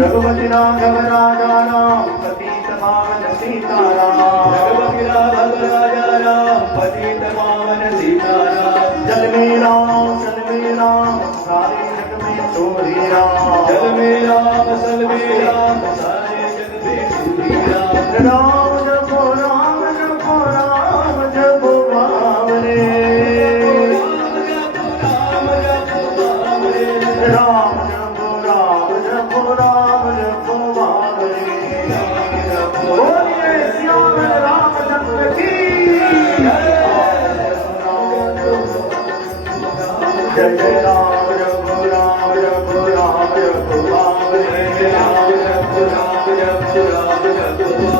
रघुपति राघव राजा राम पतित पावन सीताराम रघुपति राघव राजा राम पतित पावन सीताराम जल में राम सारे जग में तोरी राम जल में राम सल में राम सारे जग में तोरी राम जपो राम जपो राम जपो राम रे राम जपो राम जपो राम जपो राम रे बोलिए श्याम रामचंद्र की जय जय राम जपो राम जपो राम जपो राम रे राम जपो राम जपो राम जपो राम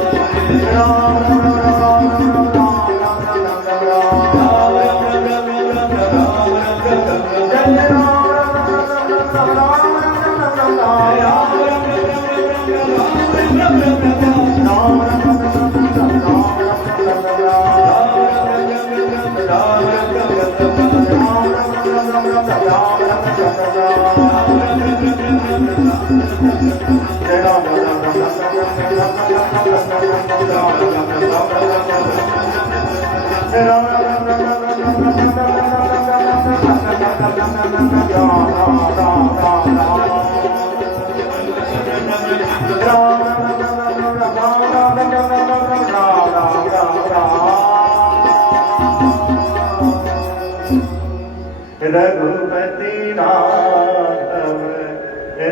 रघुपति राघव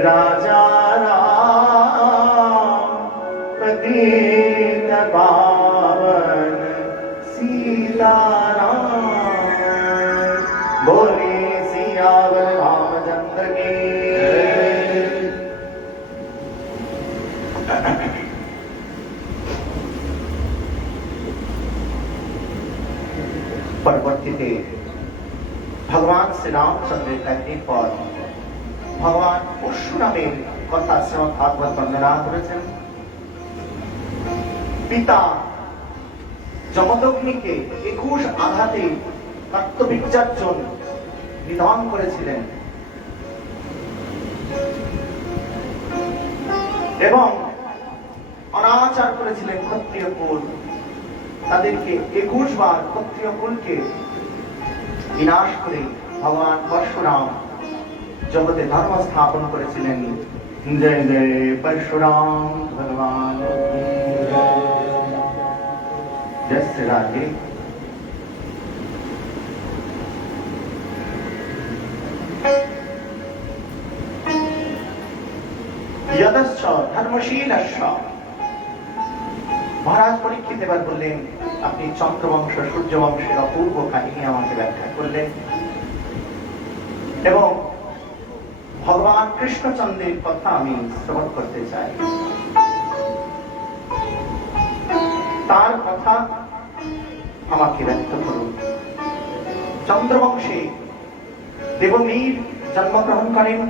राजा राम पतित पावन सीताराम बोले सियावर रामचंद्र की परवर्ती भगवान श्री रामचंद्र कहने पर भगवान परशुरामेर कथा श्रीमद् भागवत बर्णना करेছেন पिता যমদগ্নিকে 21 আঘাতে কার্তবীর্যার্জন নিধন করেছিলেন এবং অনাচার করেছিলেন ক্ষত্রিয় কুল তাদেরকে 21 বার ক্ষত্রিয় কুলকে विनाश करे भगवान परशुराम जगते धर्म स्थापन करेছিলেন जय जय परशुराम भगवान जय श्री राधे यदश्च धर्मशीलश्च महाराज परीक्षित এবার বললেন আপনি চন্দ্রবংশ সূর্যবংশের অপূর্ব কাহিনী আমাকে ব্যাখ্যা করলেন এবং ভগবান কৃষ্ণচন্দ্রের কথা আমি শ্রবণ করতে চাই তার কথা আমাকে ব্যক্ত করুন চন্দ্রবংশে দেবমীর জন্মগ্রহণ করেন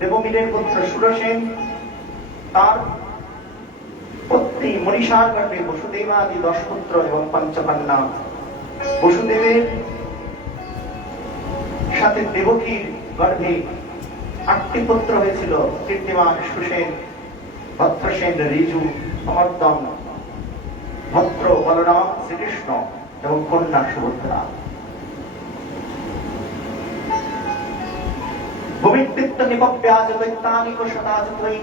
দেবমীরের পুত্র সুরসেন তার पत्नी मनीषार गर्भे वसुदेवादि 10 पुत्र एवं पंचकन्या वसुदेवेर साथे देवकीर गर्भे 8टी पुत्र हয়েছিল कीर्तिमान सुसेन ভদ্রসেন, রিজু, সমর্দন, ভদ্র, বলরাম, শ্রীকৃষ্ণ এবং কন্যা সুভদ্রা। ভূমিকৃত্য নিপব্যাজ দৈত্যানিক সদাজত্রয়ী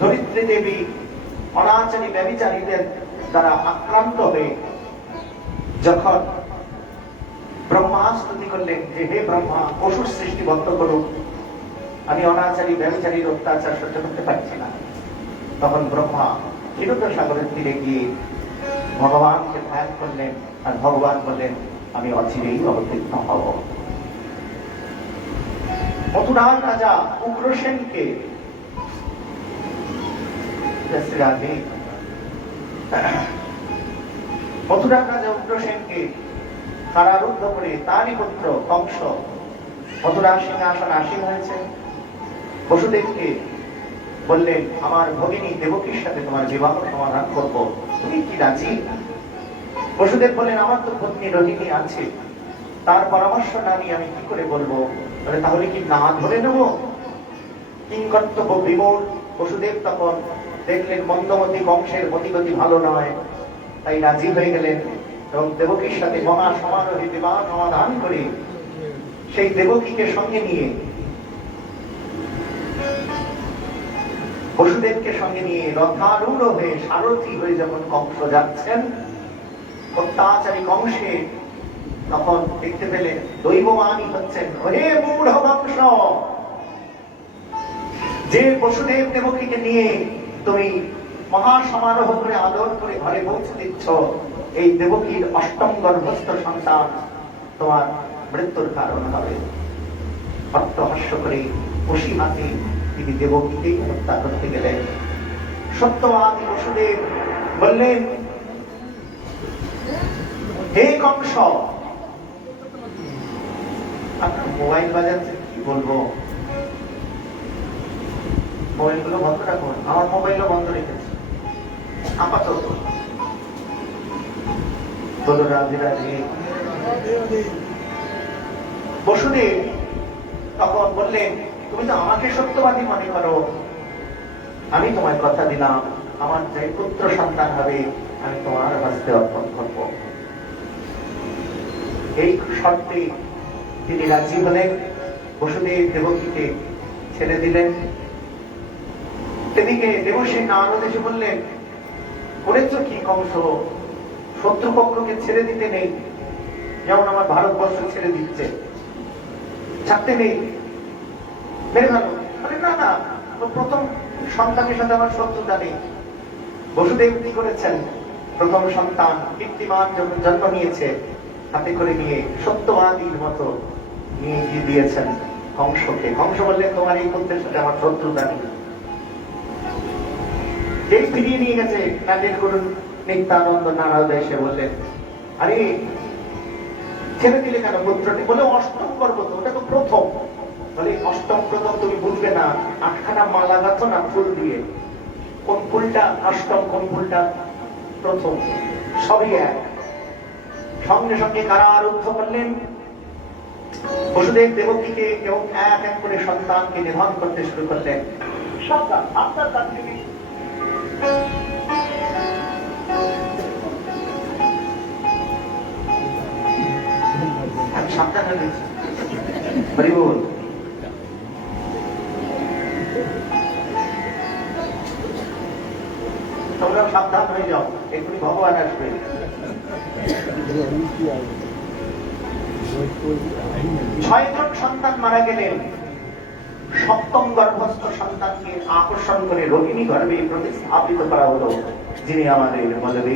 ধরিত্রী দেবী অনাচারী ব্যভিচারীদের দ্বারা আক্রান্ত হয়ে যখন ব্রহ্মা স্তুতি করলেন যে হে ব্রহ্মা, পশুর সৃষ্টি বন্ধ করুন, আমি অনাচারী ব্যভিচারীর অত্যাচার সহ্য করতে পারছি না, তখন ব্রহ্মা ক্ষীরোদ সাগরের তীরে গিয়ে ভগবানকে ধ্যান করলেন আর ভগবান বললেন আমি অচিরেই অবতীর্ণ হব। মথুরার রাজা উগ্রসেনকে মথুরার রাজা উগ্রসেনকে কারারুদ্ধ করে তারই পুত্র কংস মথুরার সিংহাসন আসীন হয়েছে। বসুদেবকে বললেন আমার ভগিনী দেবকীর সাথে তোমার বিবাহ সমাধান করব, তুমি কি রাজি? বসুদেব বললেন আমার তো পত্নী রোহিণী আছে, তার পরামর্শ না নিয়ে আমি কি করে বলবো? তাহলে কি না ধরে নেব? কিংকর্তব্য বিমূঢ় বসুদেব তখন দেখলেন মন্দমতি কংসের মতিগতি ভালো নয়, তাই রাজি হয়ে গেলেন এবং দেবকীর সাথে মহা সমারোহে বিবাহ সমাধান করে সেই দেবকীকে সঙ্গে নিয়ে বসুদেবকে সঙ্গে নিয়ে রথারূঢ় হয়ে সারথী হয়ে যখন কংস যাচ্ছেন, অত্যাচারী কংসে তখন দেখতে পেলেন দৈববাণী হচ্ছেন, হে মূঢ় বংশ, যে বসুদেব দেবকীকে নিয়ে তুমি মহা সমারোহ করে আদর করে ঘরে পৌঁছে দিচ্ছ, এই দেবকীর অষ্টম গর্ভস্থ সন্তান তোমার মৃত্যুর কারণ হবে। অট্টহাস্য করে খুশি হাতে তিনি দেবকীকে হত্যা করতে গেলেন। সত্যবাদী বসুদেব বললেন, হে কংস, আপনার মোবাইল বাজাচ্ছে, কি বলবো, মোবাইলগুলো বন্ধ রাখুন। আমার মোবাইলও বন্ধ রেখেছে আপাতত। বলো রাধে রাধে। বসুদেব তখন বললেন, তুমি তো আমাকে সত্যবাদী মনে করো, আমি তোমার কথা দিলাম, আমার যে পুত্র সন্তান হবে আমি তোমার হস্তে অর্পণ করব। এই শর্তে তিনি রাজি হলেন। বসুদেব দেবকীকে ছেড়ে দিলেন। এদিকে দেবশ্রী নারদ এসে বললেন, করেছ কি কংস? শত্রুপক্ষকে ছেড়ে দিতে নেই, যেমন আমার ভারতবর্ষ ছেড়ে দিচ্ছে, ছাড়তে নেই, মেরে ভালো। না না, প্রথম সন্তানের সাথে আমার শত্রুতা নেই। বসুদেব কি করেছেন? প্রথম সন্তান কীর্তিমান জন্ম নিয়েছে, হাতে করে নিয়ে সত্যবাদীর মতো নিয়ে গিয়ে দিয়েছেন কংসকে। কংস বললেন, তোমার এই পুত্রের সাথে আমার শত্রুতা নেই। এই ফিরিয়ে নিয়ে গেছে কাজের করুন নিত্যানন্দ নারদ এসে বললেন, আরে ছেড়ে দিলে কেন পুত্রটি? বলে অষ্টম করব তো, ওটা তো প্রথম। বলে অষ্টম প্রথম তুমি বুঝবে না, 8খানা মালা গাঁথো না ফুল দিয়ে, কোন ফুলটা অষ্টম কোন ফুলটা প্রথম, সবই এক। সঙ্গে সঙ্গে কারারুদ্ধ করলেন বসুদেব দেবকীকে এবং এক এক করে সন্তানকে নিধন করতে শুরু করলেন। সন্তান আপনার কাছ থেকে সাবধান হয়ে গেছি। হরি বল। তোমরা সাবধান হয়ে যাও, এক্ষুনি ভগবান আসবে। 6জন সন্তান মারা গেলেন। সপ্তম গর্ভস্থ সন্তানকে আকর্ষণ করে রোহিণী গর্ভে প্রতিস্থাপিত করা হলো, যিনি আমাদের বলদেব।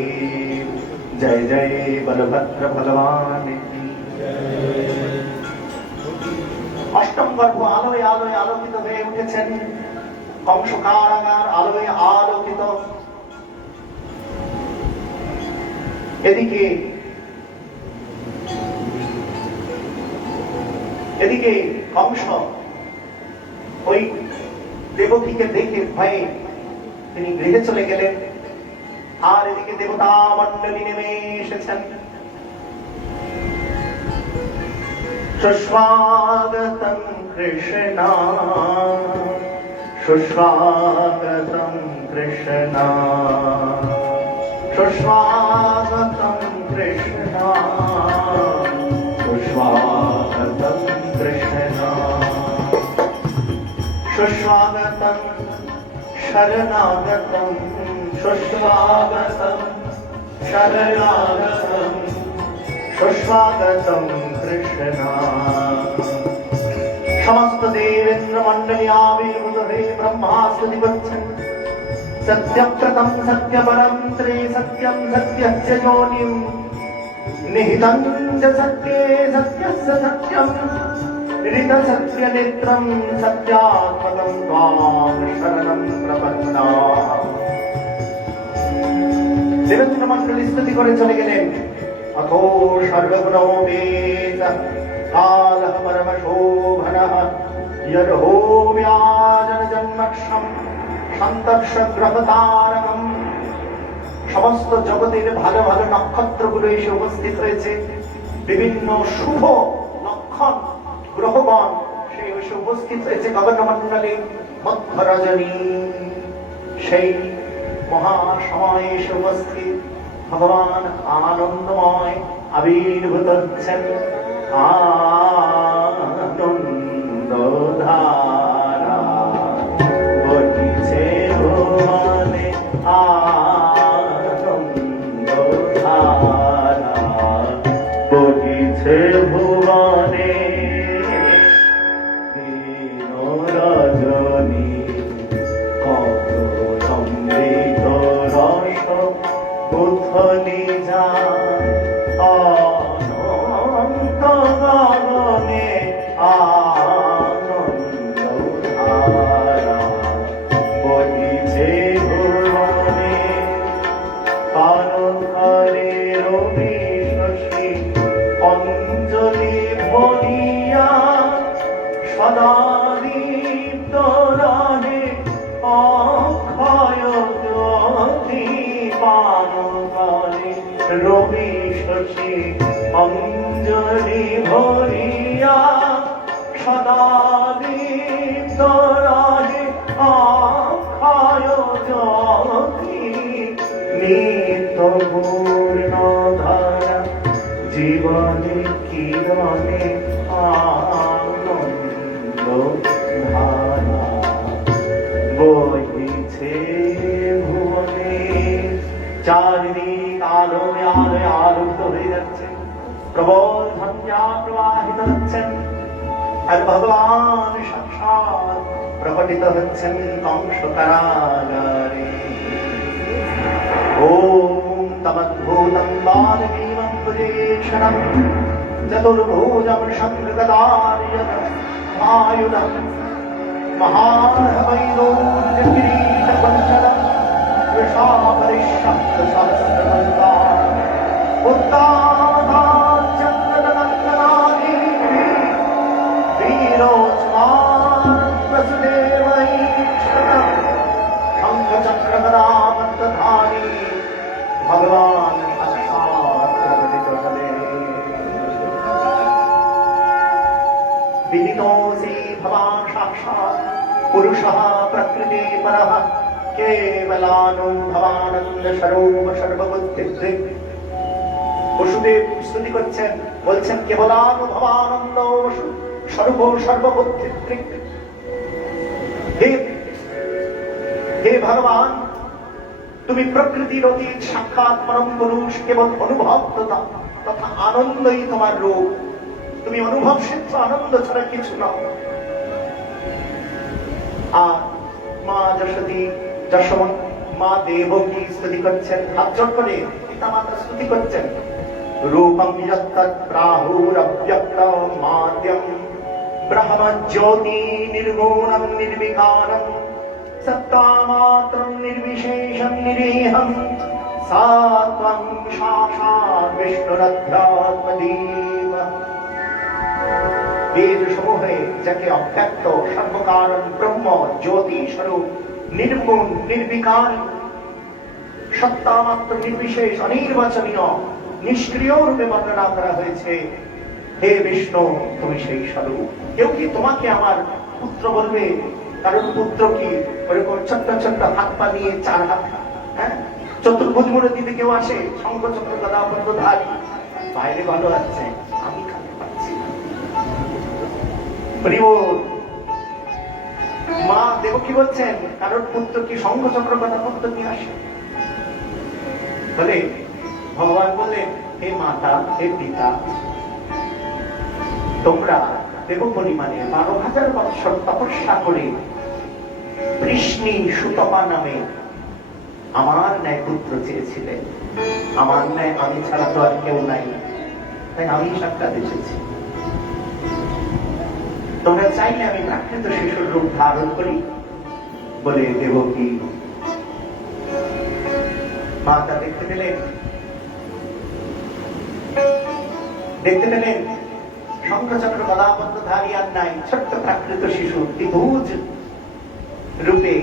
জয় জয় বলভদ্র ভগবান। অষ্টম গর্ভ আলোয় আলোয় আলোকিত হয়ে উঠেছেন। কংস কারাগার আলোয় আলোকিত। এদিকে কংস ওই দেবকীকে দেখে ভয়ে তিনি গৃহে চলে গেলেন। আর এদিকে দেবতা মণ্ডলী নেমে এসেছেন। সুস্বাগতম কৃষ্ণ, সুস্বাগতম কৃষ্ণ সুস্বাগতম কৃষ্ণ সুস্বাগতম কৃষ্ণ সুস্বাগতম শরণাগতম সুস্বাগতম শরণাগতম সুস্বাগতম কৃষ্ণ সমস্ত দেবেন্দ্র মন্ডলী আবির্ভূত হয়ে ব্রহ্মাস্তুতি করছেন সত্যপ্রতম সত্যপরম ত্রে সত্যম সত্যস্য যোনিম নিহিতং চ সত্যে সত্যস্য সত্যম ঋত সত্য নেত্রম সত্যাত্মকম ত্বাং শরণং প্রপন্নাঃ। দেবেন্দ্র মন্ডলী স্তুতি করে চলে গেলেন। अथो सर्वगुणो वेद कालः परमशोभनः यर्हो व्याजन जन्मक्षम সন্তর্ষগ্রহতারকম। সমস্ত জগতের ভালো ভালো নক্ষত্রগুলো এসে উপস্থিত হয়েছে, বিভিন্ন শুভ লক্ষণ গ্রহগণ সেই এসে উপস্থিত হয়েছে গগনমণ্ডলে। মধ্য রজনী সেই মহাসময়ে এসে উপস্থিত ভগবান আনন্দময় আবির্ভূত হচ্ছেন। আনন্দধারা বহিছে ভুবনে, আনন্দধারা বহিছে ভুবনে। দিন রজনী কত সমৃদ্ধ রস উথলি যায় অনন্ত গগনে, আনন্দধারা বহিছে ভুবনে। পালন করে রবি শশী অঞ্জলি ভরিয়া, সদা দীপ্ত রহে অক্ষয় জ্যোতি। পালন করে রবি শশী অঞ্জলি ভরিয়া, সদা দীপ্ত রহে অক্ষয় জ্যোতি। নিত্য পূর্ণধারা জীবনে কিরণে, আনন্দধারা বহিছে ভুবনে। চারিদিক আলোয় আলোয় আলোকিত হয়ে যাচ্ছে, প্রবল ঝঞ্ঝা প্রবাহিত হচ্ছেন, আর ভগবান সাক্ষাৎ প্রকটিত হচ্ছেন কংস কারাগারে। ওম তমদ্ভূতং বালভীমং ভুজেক্ষণং চতুর্ভুজং শঙ্খগদার্যুধম মহাভৈরৌর্যকিරීটপঞ্চদং वृषापरिशब्दसहस्रकल्पा उत्तानचन्द्रनन्दनानि वीरोच्मान् वसुदेवैक्षत शङ्खचक्रगदामन्तधारी भगवान् साक्षात् प्रकटित हले। विदितोऽसि भवान् साक्षात् पुरुषः प्रकृति परः কেবলানন্দভাবানন্দ স্বরূপ সর্ববুদ্ধিদৃক। বসুদেব স্তুতি করছেন, বলছেন কেবলানুভবানন্দ স্বরূপ সর্ববুদ্ধিদৃক। হে ভগবান, তুমি প্রকৃতির অতীত সাক্ষাৎ পরম পুরুষ, কেবল অনুভব তথা আনন্দই তোমার রূপ। তুমি অনুভব সিদ্ধ আনন্দ ছাড়া কিছু নও। আর মা যশোদী মা দেবকী স্তুতি করছেন, হাত জোড় করে পিতা মাতা স্তুতি করছেন। রূপম যত্তৎ প্রাহুরব্যক্তম মাদ্যম ব্রহ্ম জ্যোতি নির্গুণম নির্বিকারম সত্তামাত্রম নির্বিশেষম নিরীহম সাত্বং সাক্ষাৎ বিষ্ণুরধ্যাত্মদীপ। বেদ সমূহে যাকে অব্যক্ত সর্বকারণ ব্রহ্ম জ্যোতি স্বরূপ নির্গুণ নির্বিকার সত্তামাত্র নির্বিশেষ অনির্বাচনীয় নিষ্ক্রিয় রূপে বর্ণনা করা হয়েছে। হে বিষ্ণু, তুমি সেই স্বরূপ। কেউ কি তোমাকে আমার পুত্র বলবে? কারণ পুত্র কি ওরকম ছোট্ট ছোট্ট হাত পা নিয়ে 4 হাত, হ্যাঁ, চতুর্ভুজ মূর্তিতে কেউ আসে শঙ্খ চক্র গদা পদ্মধারী, বাইরে ভালো আছে, আমি খাতে পাচ্ছি না। হরি বল। মা দেবকী বলছেন কারণ পুত্র কি শঙ্খ চক্র গদা পদ্ম নিয়ে আসে। বলে ভগবান বললেন, হে মাতা, হে পিতা, তোমরা দেব পরিমাণে 12,000 বৎসর তপস্যা করে কৃষ্ণী সুতপা নামে আমার ন্যায় পুত্র চেয়েছিলেন। আমার ন্যায় আমি ছাড়া তো আর কেউ নাই, তাই আমি সাক্ষাৎ এসেছি। তোমরা চাইলে আমি প্রাকৃত শিশুর রূপ ধারণ করি। বলে দেবকী মাতা দেখতে পেলেন শঙ্খচক্র গদাপদ্মধারী আর নাই, ছোট্ট প্রাকৃত শিশু ত্রিভুজ রূপে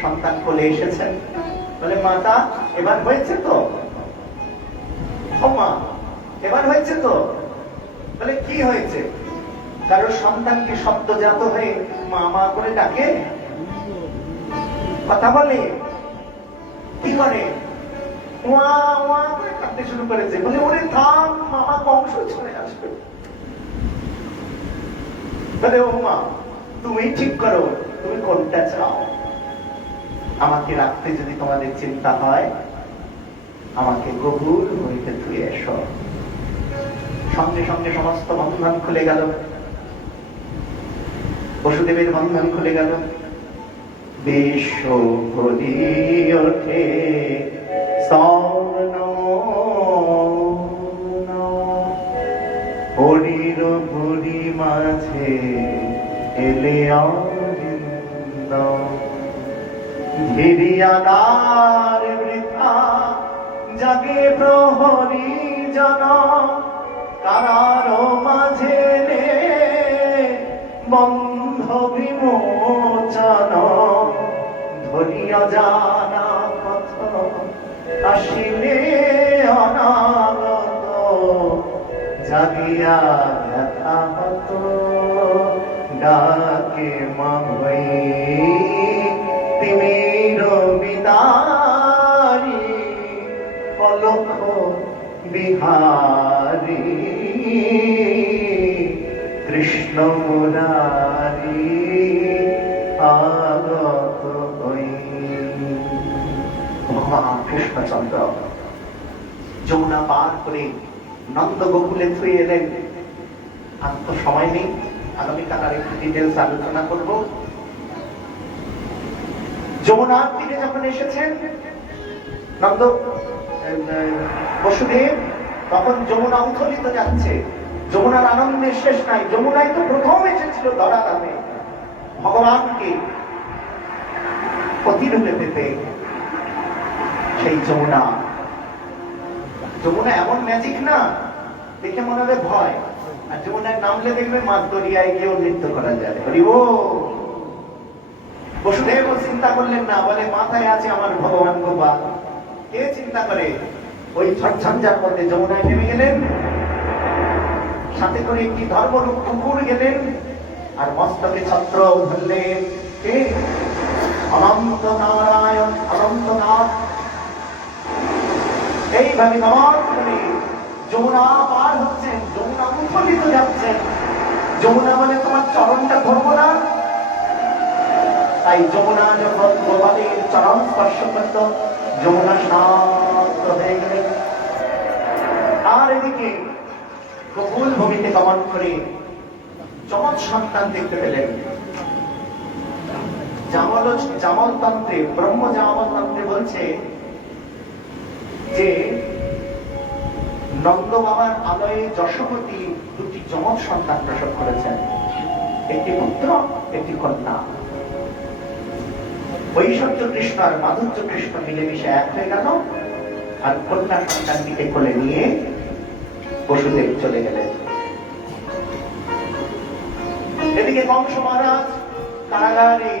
সন্তান কোলে এসেছেন। বলে মাতা, এবার হয়েছে তো? ও মা, এবার হয়েছে তো? বলে কি হয়েছে? কারো সন্তানকে সদ্যজাত হয়ে মা মা করে ডাকে, কথা বলে, কি করে? ওয়া ওয়া করে কাঁদতে শুরু করেছে। বলে ওরে থাম, মামা বংশ চলে আসবে। বলে ও মা, তুমি ঠিক করো, তুমি কোনটা চাও? আমাকে রাখতে যদি তোমাদের চিন্তা হয়, আমাকে গভীর হইতে ধুয়ে এসো। সঙ্গে সঙ্গে সমস্ত বন্ধন খুলে গেল, বসুদেবের বন্ধন খুলে গেল। বিশ্ব ভরি ওঠে স্বর্ণ, হরির ভুরি মাঝে এলে অরিন্দ, ধীরিয়ানার বৃথা জাগে প্রহরী জন, কারার মাঝে বন্ধ বিমোচন, ধরিয়া জানা পথ আসিলে অনাগত, জাগিয়া ব্যথা হত ডাকে মা হই, তিমির বিদারি পলক বিহারী, কৃষ্ণ মুরারি আগত হই। ভগবান কৃষ্ণচন্দ্র যমুনা পার করে নন্দ গোকুলে থুয়ে এলেন। আর তো সময় নেই, আগামীকাল আর একটু ডিটেলস আলোচনা করব। যমুনার তীরে যখন এসেছেন নন্দ বসুদেব, তখন যমুনা উথলিত যাচ্ছে। যমুনার আনন্দের শেষ নাই। যমুনায় তো প্রথম এসেছিল ধরা দামে ভগবানকে প্রতিরূপে পেতে। সেই যমুনা এমন ম্যাজিক না, দেখে মনে হবে ভয়, আর যমুনায় নামলে দেখবে মাছ দরিয়ায় গিয়েও নৃত্য করা যায়। হরিবো। বসুদেব চিন্তা করলেন না, বলে মাথায় আছে আমার ভগবান গোপাল। কে চিন্তা করে? ওই ঝঞ্ঝার মধ্যে যমুনায় নেমে গেলেন, সাথে করে একটি ধর্মরূপ কুকুর গেলেন, আর মস্তকে ছত্র ধরলেন কে? অনন্ত নারায়ণ, অনন্ত নাথ। এইভাবে নমন করে যমুনা পার হচ্ছেন, যমুনা উৎফুল্লিত যাচ্ছেন। যমুনা বলে তোমার চরণটা ধরবো না। তাই যমুনা যখন গোপালের চরণ স্পর্শ করত, যমুনা শান্ত হয়ে গেলেন। আর এদিকে গোকুল ভূমিতে গমন করে যমজ সন্তান দেখতে পেলেন। জামলতন্ত্রে, ব্রহ্ম জামলতন্ত্রে বলছে যে নন্দ বাবার আলয়ে যশোবতী দুটি যমজ সন্তান প্রসব করেছেন, একটি পুত্র, একটি কন্যা। ঐশ্বর্য কৃষ্ণ আর মাধুর্য কৃষ্ণ মিলেমিশে এক হয়ে গেল, আর কন্যা সন্তানটিকে কোলে নিয়ে বসুদেব চলে গেলেন। এদিকে কংস মহারাজ কারাগারে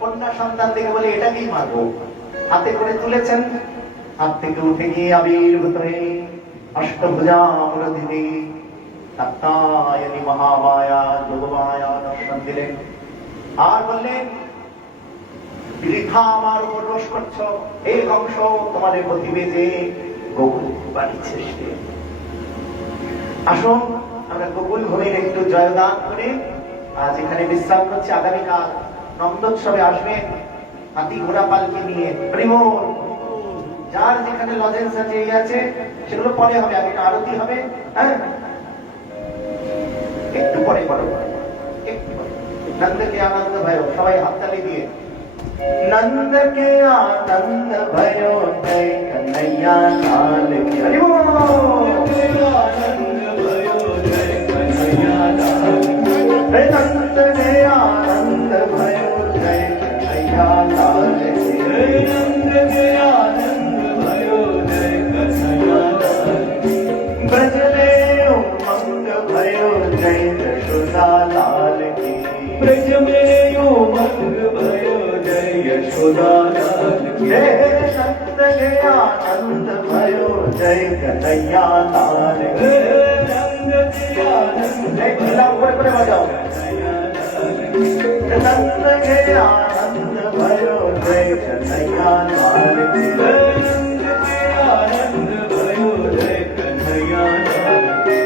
কন্যা সন্তান দেখে বলে এটাকেই মারবো, হাতে করে তুলেছেন। হাত থেকে উঠে গিয়ে আবির্ভূত হয়ে অষ্টভুজা দিদি কাত্যায়নী মহামায়া যোগমায়া দর্শন দিলেন, আর বললেন বৃথা আমার উপর রোষ করছো। এই কংস তোমাদের প্রতিবেদে গোকুল বানিয়েছে সে। আসুন আমরা গোকুল ভূমির একটু জয়গান করে আজ এখানে বিশ্রাম করছি। আগামীকাল নন্দোৎসবে আসবেন হাতি ঘোড়া পালকি নিয়ে। হরিবোল। যার যেখানে লজেন্স আছে এই আছে সেগুলো পরে হবে, আগে আরতি হবে। হ্যাঁ একটু পরে করো, একটু পরে। নন্দ के आनंद भयो, সবাই হাততালি দিয়ে। नंद के आनंद भयो जय कन्हैया लाल की। हरि बोल। नंद के आनंद भयो जय कन्हैया लाल की। नंद के आनंद भयो जय कन्हैया लाल की। ब्रज में उमंग भयो जय यशोदा लाल की। ब्रज में उमंग भयो जय यशोदा लाल की। नंद के आनंद भयो जय कन्हैया लाल की। नंद के आनंद ऊपर ऊपर बजाओ। नंद के आनंद भयो जय कन्हैया लाल की। नंद के आनंद भयो जय कन्हैया लाल की।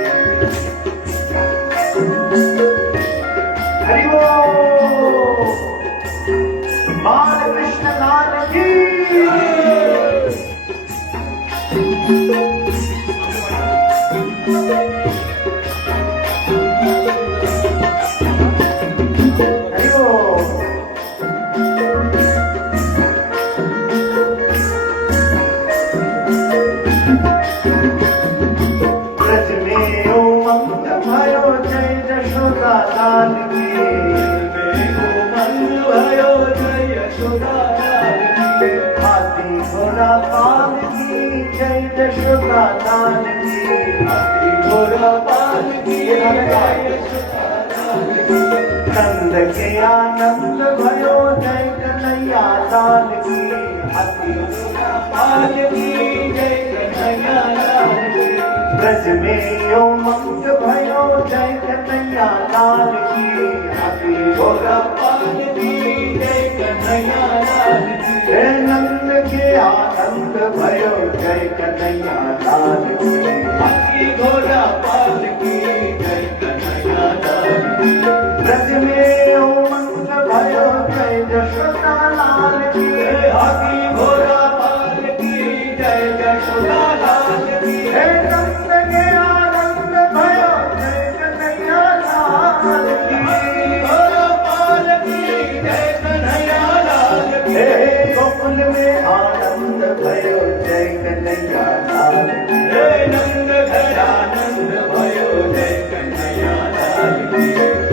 हरि बोल। बाल कृष्ण लाल की। हरि बोल। ब्रज में उमंग भयो जय यशोदा लाल की। हाथी घोड़ा पाल की जय यशोदा लाल की। हाथी घोड़ा पाल की जय यशोदा लाल की। नंद के आनंद भयो जय कन्हैया लाल की। हाथी घोड़ा पाल की जय कन्हैया लाल की। ब्रज में उमंग भयो जय कन्हैया लाल की। हाथी घोड़ा पाल की जय कन्हैया लाल की। नंद के आनंद भयो जय कन्हैया लाल की। हाथी घोड़ा पाल की जय कन्हैया लाल की। ब्रज में उमंग भयो जय यशोदा लाल की। हाथी घोड़ा पाल की जय यशोदा लाल की। नंद के आनंद भयो जय कन्हैया लाल की। हाथी घोड़ा पाल की जय कन्हैया लाल की। गोकुल में आनंद भयो जय कन्हैया लाल की। नंद घर आनंद भयो जय कन्हैया लाल की।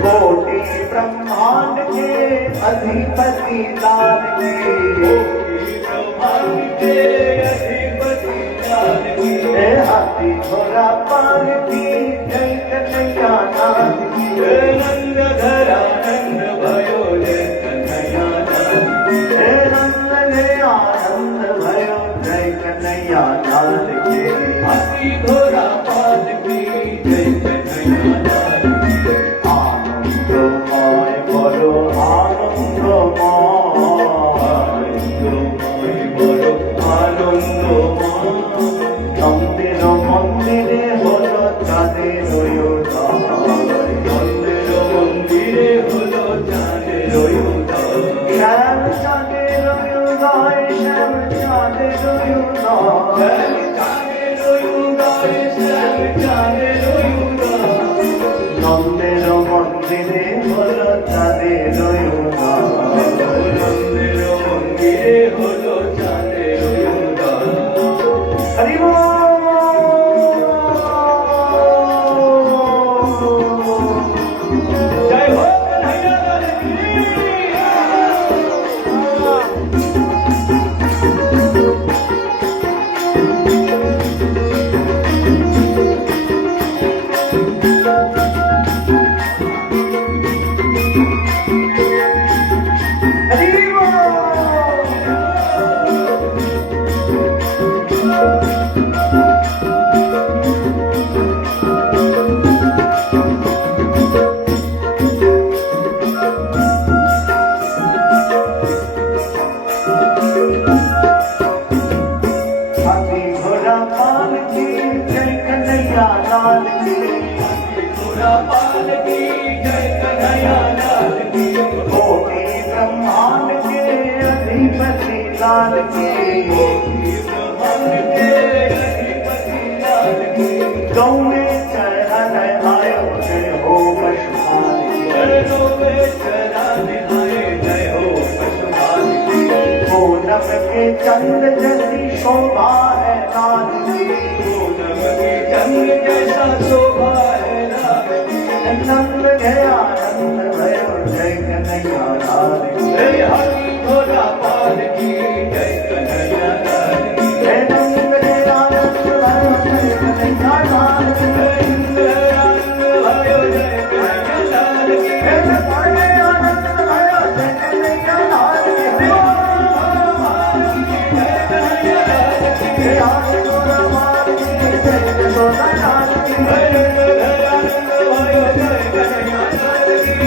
कोटि ब्रह्मांड के अधिपति लाल की। कोटि ब्रह्मांड के अधिपति लाल की। हाथी घोड़ा पाल की जय कन्हैया लाल की। नंद घर आनंद भयो जय कन्हैया लाल की। नंद के आनंद भयो जय कन्हैया लाल की। हाथी घोड़ा पाल की जय कन्हैया लाल की। आनंदमय बड़ो आनंदमय। बड़ो आनंदमय। নন্দের মন্দিরে হলো চাঁদের উদয়। নন্দের মন্দিরে হলো চাঁদের উদয়। শ্যাম চাঁদের উদয়, শ্যাম চাঁদের উদয়। শ্যাম চাঁদের উদয়, শ্যাম চাঁদের উদয়। নন্দের মন্দিরে হলো চাঁদের উদয়। নন্দের মন্দিরে হলো চাঁদের উদয়। হরি बोल। जय हो कन्हैया लाल की। के चंद्र जैसी शोभा है लाल की, पूनम के चंद्र जैसा शोभा है लाल की। नंद गया नंद भयो जय कन्हैया लाल की, जय हरि भोला पाल की जय कन्हैया लाल की। हे नंद गया नंद भयो जय कन्हैया लाल की, नंद रंग भयो जय कन्हैया लाल की। हे नंद गया नंद भयो जय कन्हैया लाल की, जय कन्हैया लाल की। हे आदि गोरा माल की जय यशोदा लाल की, नंद दयानंद भयो जय कन्हैया लाल की।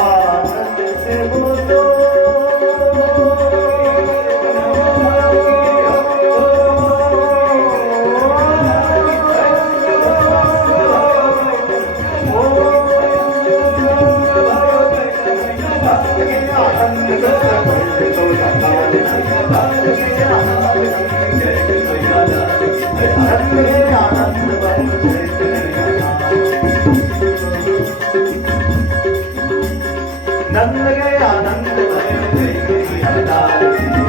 आनंद से बोलो नंद गया नंद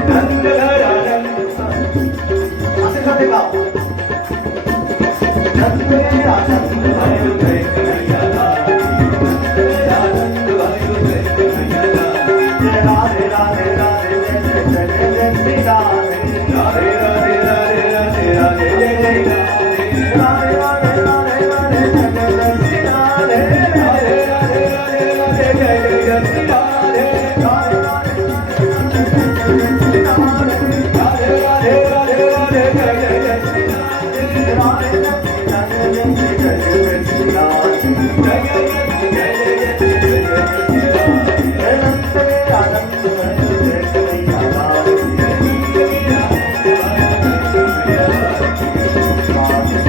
नंद दयानंद साथे साथे गाओ नंद गया नंद भयो जय कन्हैया लाल की। नंद दयानंद भयो जय कन्हैया लाल की। राधे राधे राधे जय जय जय जय श्री राधे राधे राधे राधे राधे राधे जय जय राधे। राधे राधे राधे राधे जय जय जय श्री राधे राधे राधे राधे राधे जय जय जय श्री राधे। राधे राधे राधे जय जय जय श्री राधे राधे राधे राधे राधे जय जय जय श्री राधे। राधे राधे राधे जय जय जय श्री राधे जय जय जय जय जय जय जय श्री राधे। हे नंद गया नंद भयो जय कन्हैया लाल की, राधे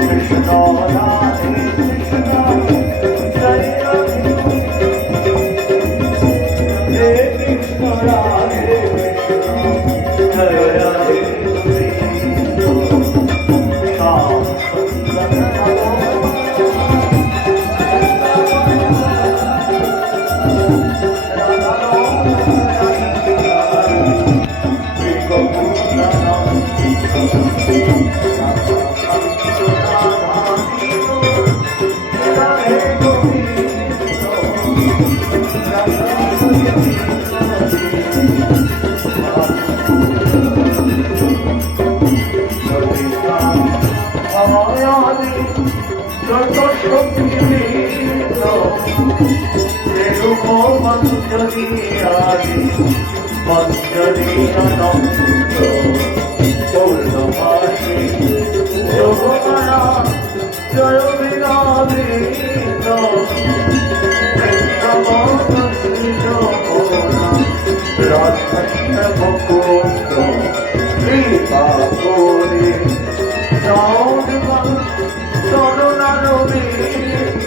कृष्ण राधे कृष्ण जय राधे हे कृष्ण राधे कृष्ण जय राधे।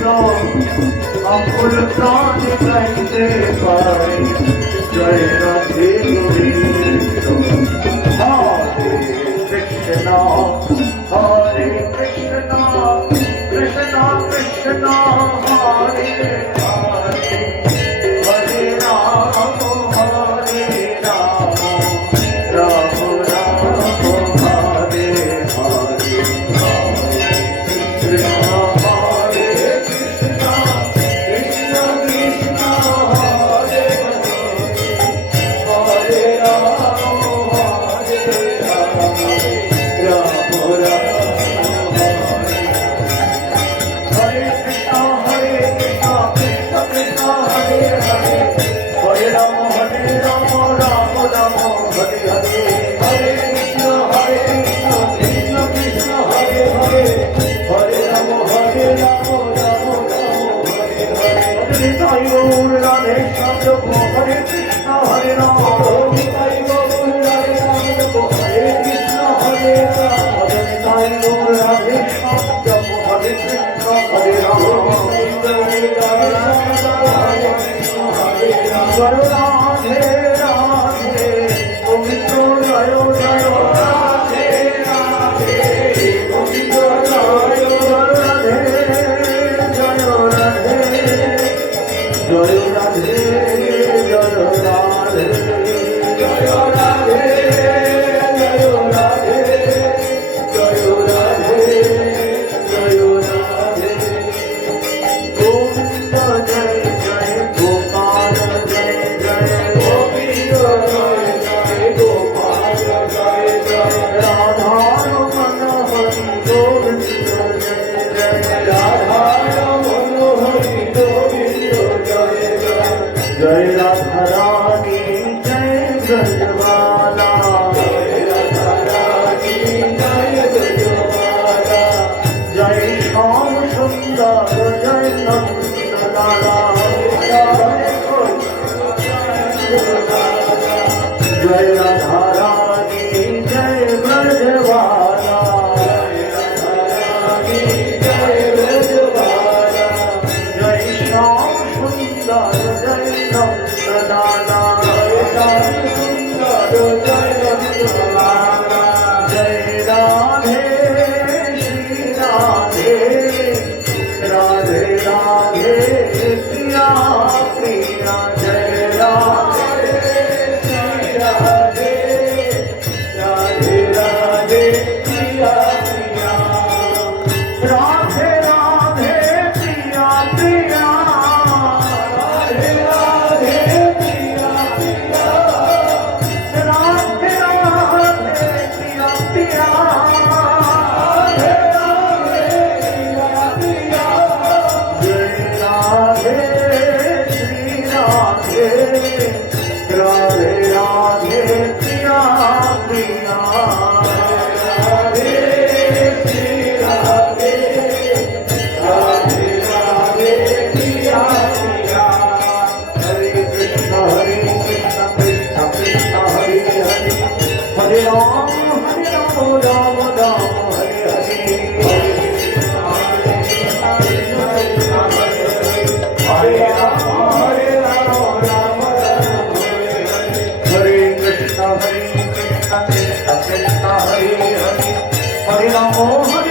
श्याम अमूल प्राण कहते पाए जय राधे गोविंद हरे कृष्णा कृष्णा कृष्णा हरे हरे हरे राम राम राम हरे हरे कृष्ण हरे कृष्ण कृष्ण कृष्ण हरे हरे राम राम हरे कृष्ण कृष्ण हरे हरे हरे राम राम राम हरे हरे हरे कृष्ण कृष्ण कृष्ण हरे हरे हरे राम राम राम हरे हरे हरे साई गौर राधे श्याम जपो हरे कृष्ण हरे राम हरे साई गौर राधे श्याम जपो हरे कृष्ण हरे राम हरे साई गौर राधे श्याम जपो हरे कृष्ण हरे राम हरे राधे जय राधे राधे गोविंद जय जय राधे राधे गोविंद जय राधे जय राधे जय राधे जय राधे जय राधे Hare Rama